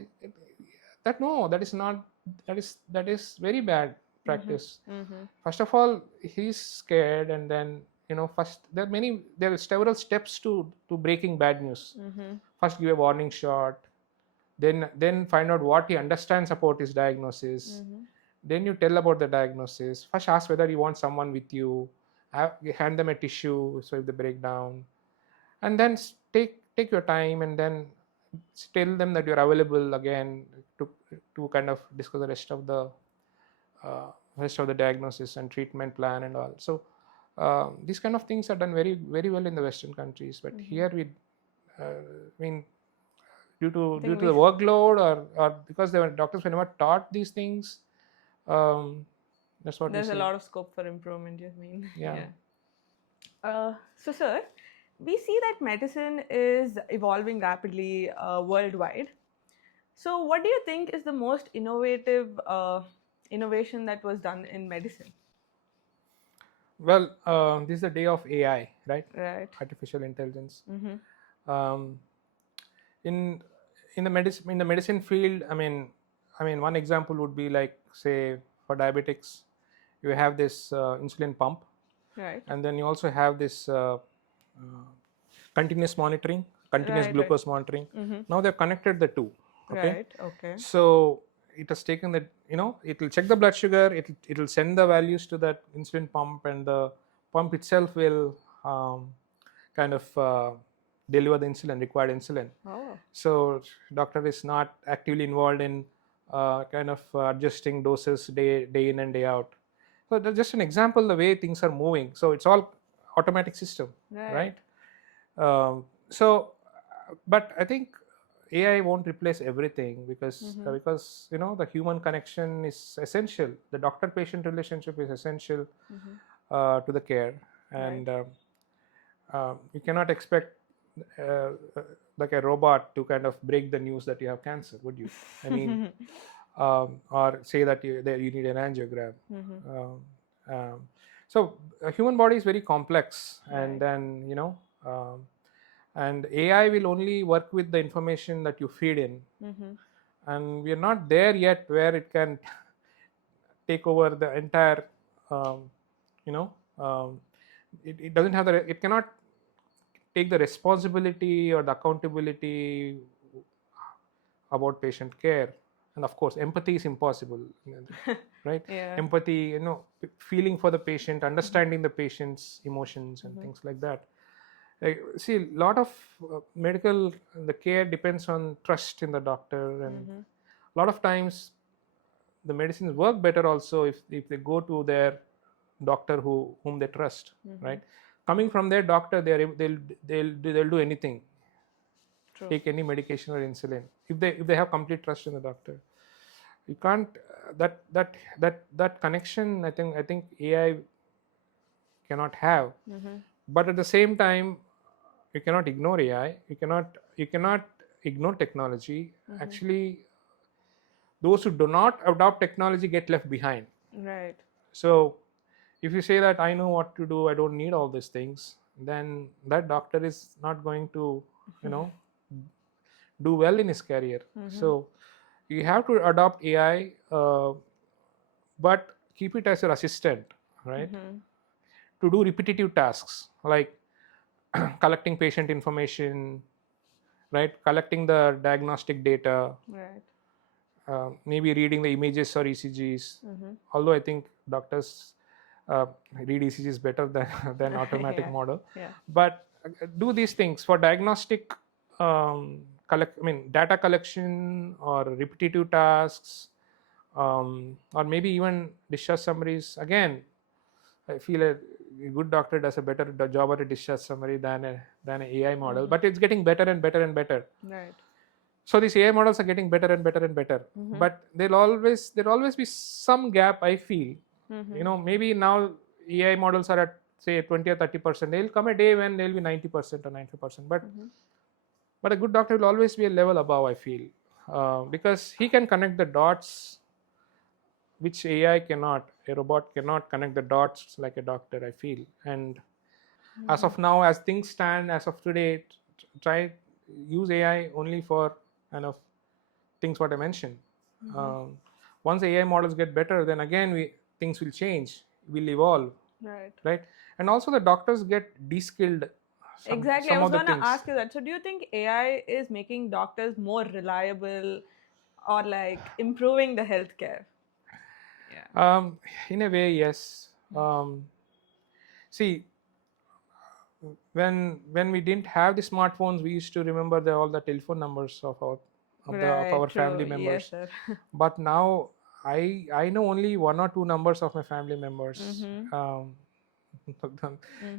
That is very bad practice. First of all, he's scared, and then first there are several steps to breaking bad news. First, give a warning shot, then find out what he understands about his diagnosis. Then you tell about the diagnosis. First, ask whether you want someone with you. Hand them a tissue so if they break down, and then take your time, and then tell them that you're available again to kind of discuss the rest of the diagnosis and treatment plan and all. So these kind of things are done very, very well in the Western countries, but here due to the workload or because doctors were never taught these things. That's what there's a lot of scope for improvement, you mean? Yeah. So sir, we see that medicine is evolving rapidly worldwide. So what do you think is the most innovative innovation that was done in medicine? Well, this is the day of AI, right? Right. Artificial intelligence. in the medicine field, one example would be like, say, for diabetics, you have this insulin pump, Right. and then you also have this continuous monitoring, continuous Right. Right. glucose monitoring. Mm-hmm. Now they've connected the two. Okay. Right. Okay. So it has taken that, it will check the blood sugar, it will send the values to that insulin pump, and the pump itself will kind of deliver the required insulin. Oh. So doctor is not actively involved in kind of adjusting doses day in and day out. So that's just an example the way things are moving. So it's all automatic system, right? But I think AI won't replace everything, because the human connection is essential. The doctor-patient relationship is essential to the care, and you cannot expect uh, like a robot to kind of break the news that you have cancer, would you? I mean, or say that you need an angiogram. So a human body is very complex, and then and AI will only work with the information that you feed in, and we are not there yet where it can take over the entire you know it doesn't have it cannot take the responsibility or the accountability about patient care. And of course empathy is impossible, right? Empathy, feeling for the patient, understanding the patient's emotions and things like that. See, a lot of the care depends on trust in the doctor, and a lot of times the medicines work better also if they go to their doctor whom they trust, right? Coming from their doctor, they'll do anything. True. Take any medication or insulin if they have complete trust in the doctor. You can't that connection. I think AI cannot have. But at the same time, you cannot ignore AI. You cannot ignore technology. Actually, those who do not adopt technology get left behind. Right. So if you say that I know what to do, I don't need all these things, then that doctor is not going to do well in his career. So you have to adopt AI, but keep it as your assistant, right? To do repetitive tasks like collecting patient information, right? Collecting the diagnostic data, right? Maybe reading the images or ECGs. Although I think doctors read ECGs better than automatic model. But do these things for diagnostic data collection or repetitive tasks, or maybe even discharge summaries. Again, I feel a good doctor does a better job at a discharge summary than an AI model, but it's getting better and better and better. Right. So these AI models are getting better and better and better, but there'll always be some gap, I feel. Maybe now AI models are at say 20 or 30%. There'll come a day when they'll be 90% or 95%, but a good doctor will always be a level above, I feel, because he can connect the dots which AI cannot. A robot cannot connect the dots like a doctor, I feel. And as of now, as things stand, as of today, try use AI only for kind of things what I mentioned. Once the AI models get better, then again things will change, will evolve. Right. And also the doctors get de-skilled. Exactly. I was going to ask you that. So do you think AI is making doctors more reliable or like improving the healthcare? In a way, yes. See, when we didn't have the smartphones, we used to remember all the telephone numbers of our family members. Yes, sir. But now I know only one or two numbers of my family members.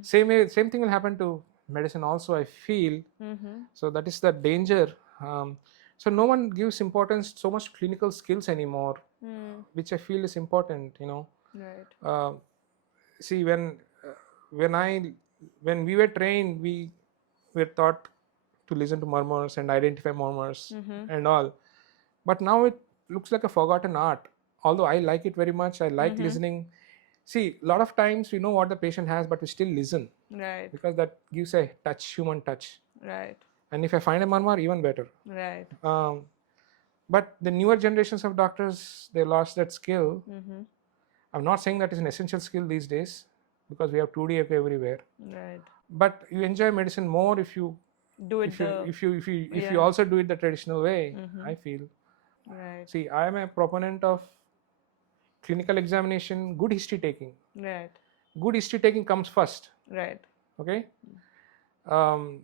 Same thing will happen to medicine also, I feel. So that is the danger. So no one gives importance so much clinical skills anymore, which I feel is important. Right. See, when we were trained, we were taught to listen to murmurs and identify murmurs and all. But now it looks like a forgotten art. Although I like it very much, I like listening. See, a lot of times we know what the patient has, but we still listen. Right. Because that gives a human touch. Right. and if I find a murmur, even better. Right. But the newer generations of doctors, they lost that skill. Mm-hmm. I'm not saying that is an essential skill these days, because we have 2D everywhere. Right. But you enjoy medicine more if you Do it if you yeah. also do it the traditional way. Mm-hmm. I feel. Right. See, I am a proponent of clinical examination, good history taking. Right. Good history taking comes first. Right. Okay.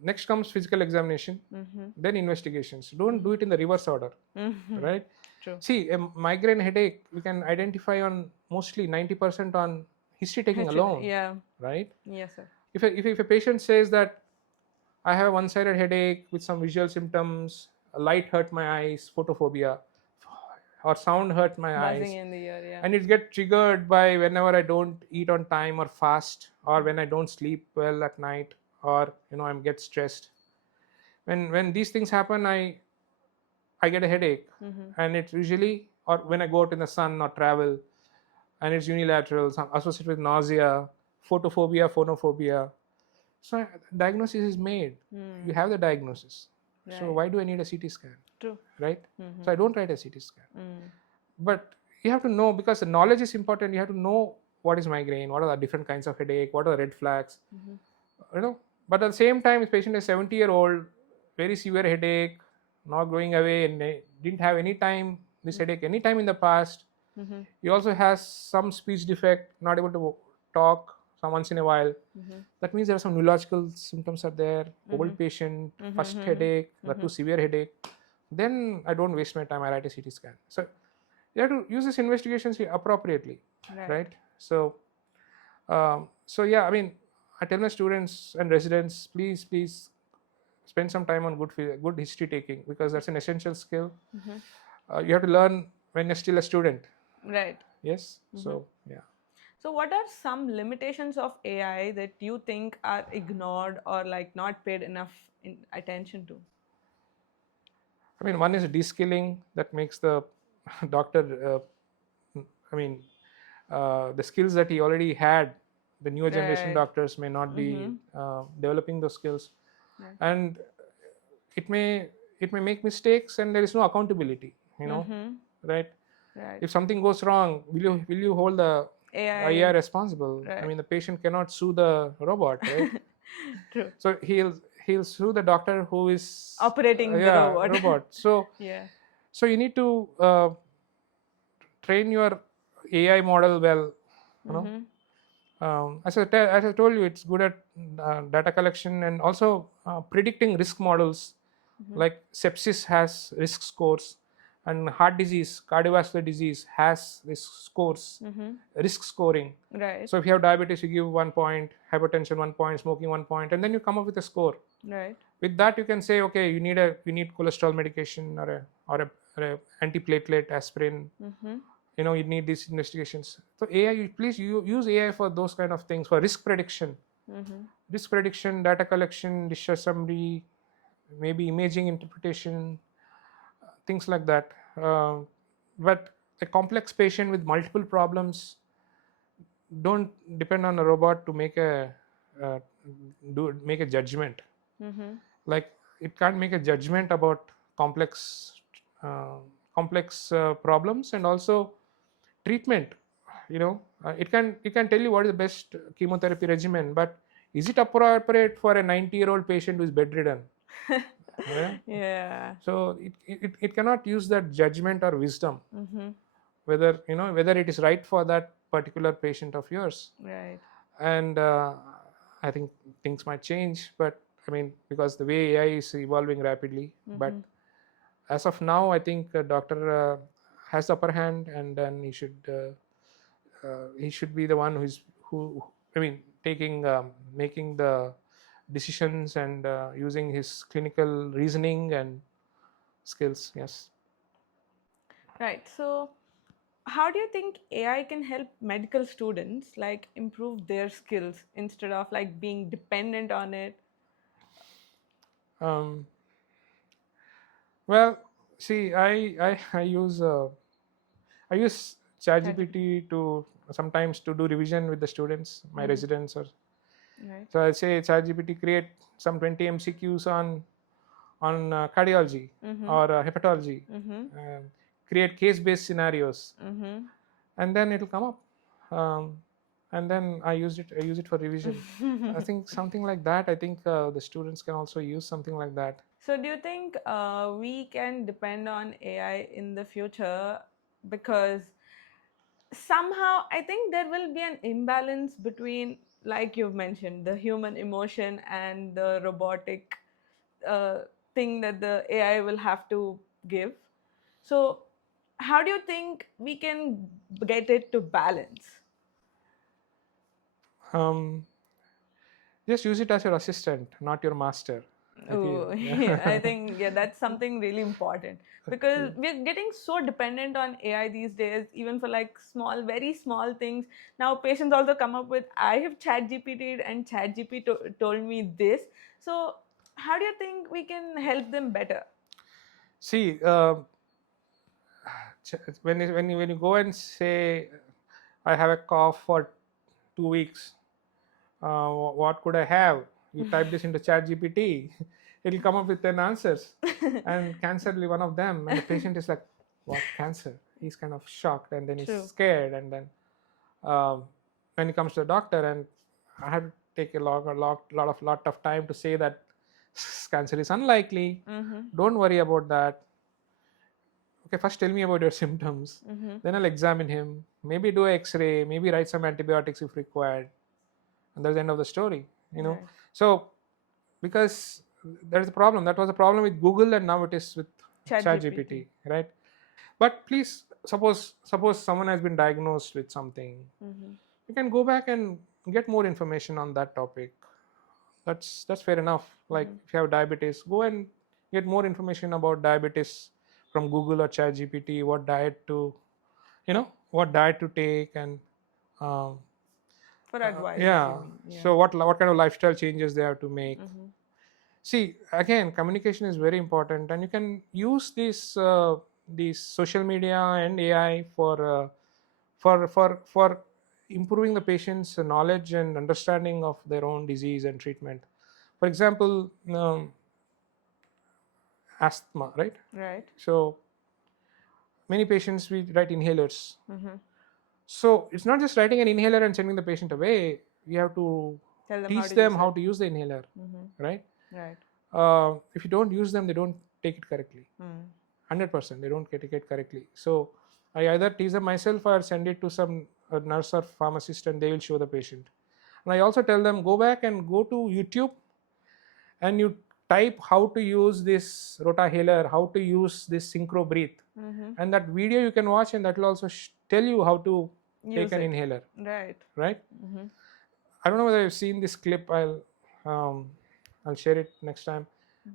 Next comes physical examination, Mm-hmm. then investigations. Don't do it in the reverse order. Mm-hmm. Right. True. See, a migraine headache we can identify on mostly 90% on history taking alone. Yeah. Right. Yes, sir. If a patient says that I have a one-sided headache with some visual symptoms, a light hurt my eyes, photophobia, or sound hurt my Buzzing eyes, in the ear, yeah. and it gets triggered by whenever I don't eat on time or fast, or when I don't sleep well at night, or I get stressed. When these things happen, I get a headache, and it's usually, or when I go out in the sun or travel, and it's unilateral, associated with nausea, photophobia, phonophobia. So diagnosis is made. You have the diagnosis. Right. So why do I need a CT scan? True. Right? So I don't write a CT scan. But you have to know, because the knowledge is important. You have to know what is migraine, what are the different kinds of headache, what are the red flags. But at the same time, this patient is 70-year-old, very severe headache, not going away, and didn't have any time this headache any time in the past. He also has some speech defect, not able to talk some once in a while. That means there are some neurological symptoms are there. Old patient, first headache, that too severe headache. Then I don't waste my time. I write a CT scan. So you have to use these investigations appropriately, right? So yeah, I mean, I tell my students and residents, please spend some time on good history taking, because that's an essential skill. You have to learn when you're still a student. Right. Yes. So yeah. So what are some limitations of AI that you think are ignored or like not paid enough attention to? I mean, one is de-skilling that makes the doctor, the skills that he already had, the newer generation doctors may not be developing those skills. And it may make mistakes, and there is no accountability, right? If something goes wrong, will you hold the AI responsible? Right. I mean, the patient cannot sue the robot, right? True. So he'll sue the doctor who is operating the robot. So so you need to train your AI model well. As I told you, it's good at data collection, and also predicting risk models. Like sepsis has risk scores, and heart disease, cardiovascular disease has risk scores, risk scoring. Right. So if you have diabetes, you give 1 point, hypertension 1 point, smoking 1 point, and then you come up with a score. Right. With that, you can say, okay, you need cholesterol medication, or a antiplatelet aspirin. You need these investigations. So AI, please use AI for those kind of things, for risk prediction, data collection, discharge summary, maybe imaging interpretation, things like that. But a complex patient with multiple problems, don't depend on a robot to make a judgment. Like, it can't make a judgment about complex problems, and also treatment. It can tell you what is the best chemotherapy regimen, but is it appropriate for a 90-year-old patient who is bedridden? Yeah. So it cannot use that judgment or wisdom, whether it is right for that particular patient of yours. Right. And I think things might change, but I mean, because the way AI is evolving rapidly. But as of now, I think a doctor has the upper hand, and then he should be the one making the decisions, and using his clinical reasoning and skills. Yes. Right. So how do you think AI can help medical students like improve their skills instead of like being dependent on it? Well, see, I use ChatGPT to sometimes to do revision with the students, my residents, or Right. so I say, ChatGPT, create some 20 MCQs on on cardiology or hepatology, create case-based scenarios, and then it'll come up. And then I use it for revision. I think something like that. I think the students can also use something like that. So, do you think we can depend on AI in the future? Because somehow I think there will be an imbalance between, like you've mentioned, the human emotion and the robotic uh, thing that the AI will have to give. So, how do you think we can get it to balance? Um, just use it as your assistant, not your master. I feel. Oh, Yeah. I think that's something really important because Yeah. we're getting so dependent on AI these days, even for like small, very small things. Now, patients also come up with, I have chat GPT and chat GPT told me this. So, how do you think we can help them better? See, when you go and say, I have a cough for 2 weeks, what could I have? You type this into chat GPT, it'll come up with 10 answers, and cancer will be one of them. And the patient is like, what, cancer? He's kind of shocked, and then he's True. scared. And then when he comes to the doctor, and I have to take a lot of time to say that cancer is unlikely. Don't worry about that. Okay, first tell me about your symptoms. Then I'll examine him, maybe do an X-ray, maybe write some antibiotics if required, and that's the end of the story. Right. So because there's a problem. That was a problem with Google, and now it is with ChatGPT, right? But please, suppose someone has been diagnosed with something, you can go back and get more information on that topic. That's fair enough. Like if you have diabetes, go and get more information about diabetes from Google or ChatGPT. What diet to take, and um, For advice, yeah. you mean? Yeah. So what kind of lifestyle changes they have to make. See, again, communication is very important, and you can use these social media and AI for improving the patient's knowledge and understanding of their own disease and treatment. For example, asthma, right? Right. So many patients, we write inhalers. So it's not just writing an inhaler and sending the patient away. You have to Tell them teach them how to use the inhaler, right? Right. If you don't use them, they don't take it correctly. 100%, they don't get it correctly. So I either teach them myself or send it to some nurse or pharmacist, and they will show the patient. And I also tell them, go back and go to YouTube, and you type how to use this rotahaler, how to use this synchro breathe, and that video you can watch, and that will also tell you how to take an inhaler. Right. I don't know whether you've seen this clip. I'll share it next time,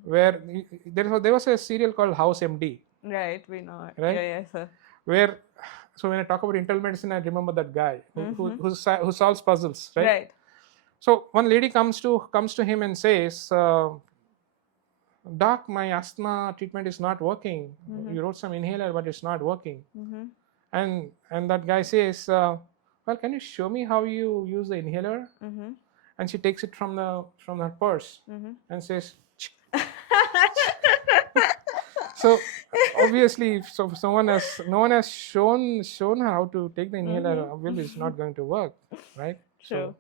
where there was a serial called House MD. Right, we know it. Right? Yeah, sir. Where, so when I talk about internal medicine, I remember that guy who solves puzzles, right? Right. So one lady comes to him and says, Doc, my asthma treatment is not working. You wrote some inhaler, but it's not working. And that guy says, well, can you show me how you use the inhaler? And she takes it from her purse and says, so obviously, if no one has shown her how to take the inhaler, obviously it's not going to work, right? True.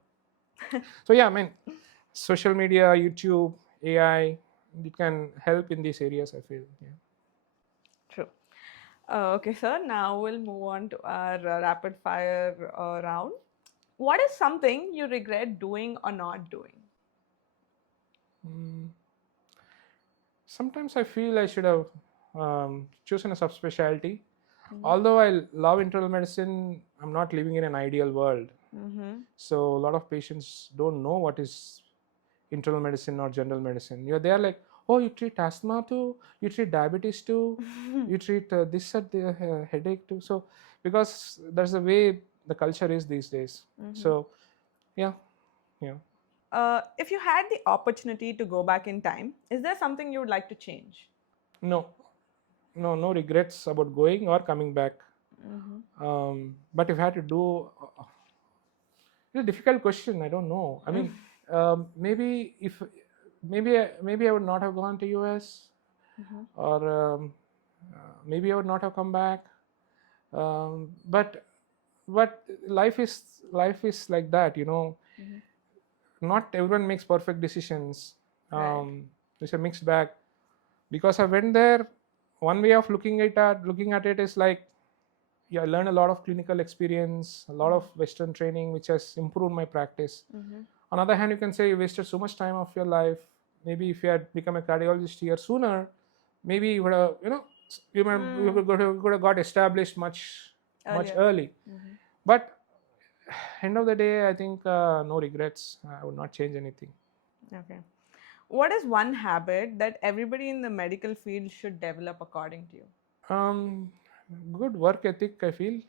So yeah, I mean, social media, YouTube, AI, it can help in these areas, I feel. Yeah. True. Okay, sir. Now we'll move on to our rapid fire round. What is something you regret doing or not doing? Sometimes I feel I should have chosen a subspecialty. Although I love internal medicine, I'm not living in an ideal world. So a lot of patients don't know what is internal medicine or general medicine. They are like, oh, you treat asthma too, you treat diabetes too, you treat this at the headache too. So because that's the way the culture is these days. So yeah. If you had the opportunity to go back in time, is there something you would like to change? No regrets about going or coming back. But if I had to do, it's a difficult question. I don't know. I mean, maybe I would not have gone to US. or maybe I would not have come back. But life is like that, not everyone makes perfect decisions. Right. It's a mixed bag. Because I went there, one way of looking at it is like, yeah, I learned a lot of clinical experience, a lot of Western training, which has improved my practice. On the other hand, you can say you wasted so much time of your life. Maybe if you had become a cardiologist here sooner, maybe you would have, you could have got established much Earlier. early. But end of the day, I think no regrets. I would not change anything. Okay. What is one habit that everybody in the medical field should develop according to you? Good work ethic, I feel.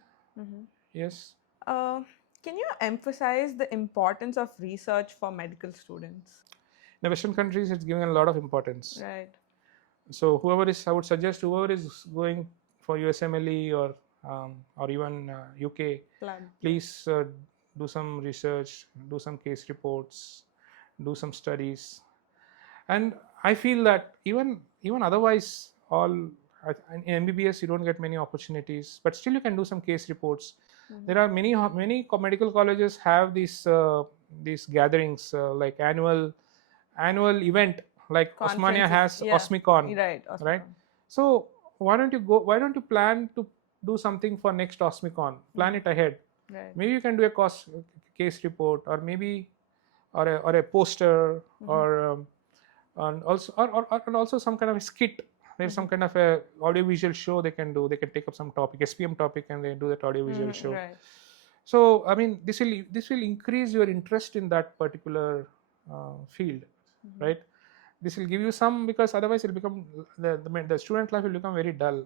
Yes. Uh, can you emphasize the importance of research for medical students? In the Western countries, it's given a lot of importance. Right. So I would suggest whoever is going for USMLE or even UK, please do some research, do some case reports, do some studies. And I feel that even otherwise, in MBBS you don't get many opportunities, but still you can do some case reports. There are many medical colleges have these gatherings, like annual event, like Osmania has Osmicon, right? So why don't you plan to do something for next Osmicon? Plan it ahead. Right. Maybe you can do a case report, or maybe or a poster, or and also some kind of a skit. There's some kind of a audiovisual show they can do. They can take up some topic, SPM topic, and they do that audiovisual show. Right. So I mean, this will increase your interest in that particular field, right? This will give you some, because otherwise it'll become the student life will become very dull.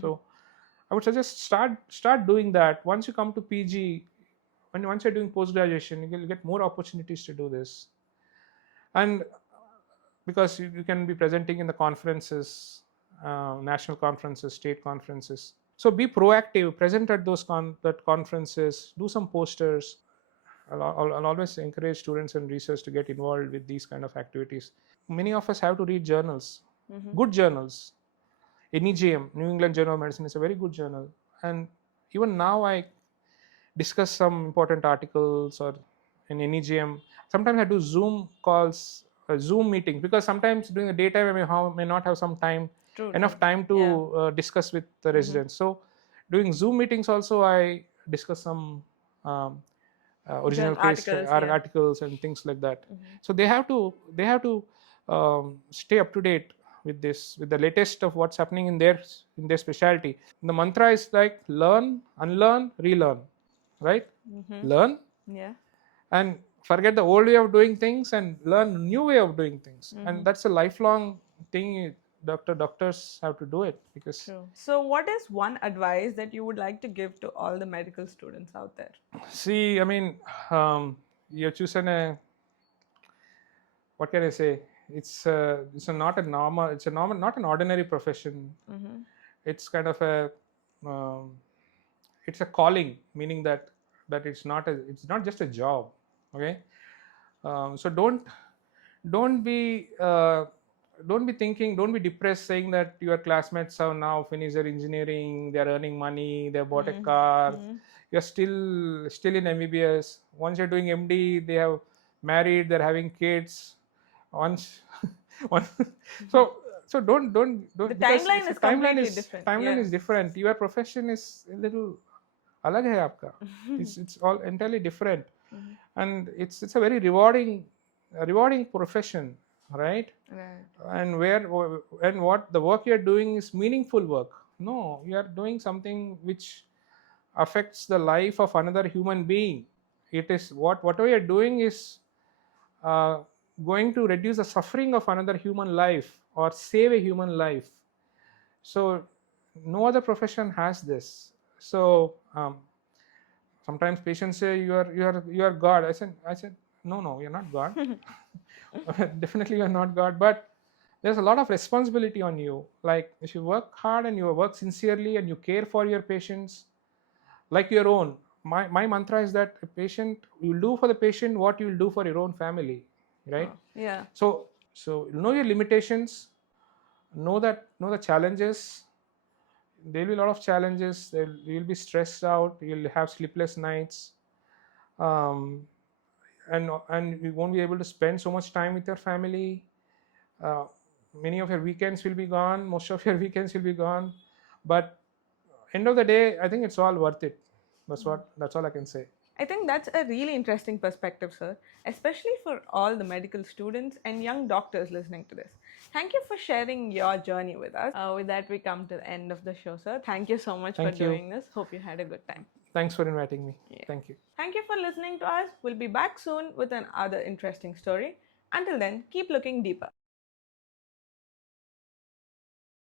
So I would suggest start doing that. Once you come to PG, once you're doing post graduation, you'll get more opportunities to do this. And because you can be presenting in the conferences, national conferences, state conferences. So be proactive, present at those conferences, do some posters. I'll always encourage students and research to get involved with these kind of activities. Many of us have to read journals, good journals. NEJM, New England Journal of Medicine, is a very good journal. And even now I discuss some important articles or in NEJM. Sometimes I do Zoom calls, Zoom meetings, because sometimes during the daytime I may not have enough time to discuss with the residents. So during Zoom meetings also I discuss some original case articles and things like that. So they have to stay up to date with the latest of what's happening in their specialty. The mantra is like learn, unlearn, relearn, right? Learn, and forget the old way of doing things and learn a new way of doing things. And that's a lifelong thing. Doctors have to do it, because So what is one advice that you would like to give to all the medical students out there? See, I mean, you've chosen what can I say? It's not an ordinary profession. It's kind of it's a calling, meaning that it's not just a job. Okay. So don't be thinking, don't be depressed saying that your classmates have now finished their engineering, they're earning money, they bought a car. You're still in MBBS. Once you're doing MD, they have married, they're having kids. So don't the timeline is completely different. Timeline is different. Your profession is a little alag hai aapka. It's all entirely different. And it's a very rewarding profession, right? And what the work you're doing is meaningful work. No, you are doing something which affects the life of another human being. It is whatever you're doing is going to reduce the suffering of another human life or save a human life. So no other profession has this. So sometimes patients say you are God. I said no, you're not God. Definitely you're not God, but there's a lot of responsibility on you. Like if you work hard and you work sincerely and you care for your patients like your own. My mantra is that you'll do for the patient what you'll do for your own family, right? Yeah. So know your limitations, know the challenges. There'll be a lot of challenges. You'll be stressed out. You'll have sleepless nights, um, and you won't be able to spend so much time with your family. Uh, Many of your weekends will be gone. Most of your weekends will be gone. But end of the day, I think it's all worth it. That's all I can say. I think that's a really interesting perspective, sir, especially for all the medical students and young doctors listening to this. Thank you for sharing your journey with us. With that, we come to the end of the show, sir. Thank you so much Thank for you. doing this. Hope you had a good time. Thanks for inviting me. Yeah. Thank you. Thank you for listening to us. We'll be back soon with another interesting story. Until then, keep looking deeper.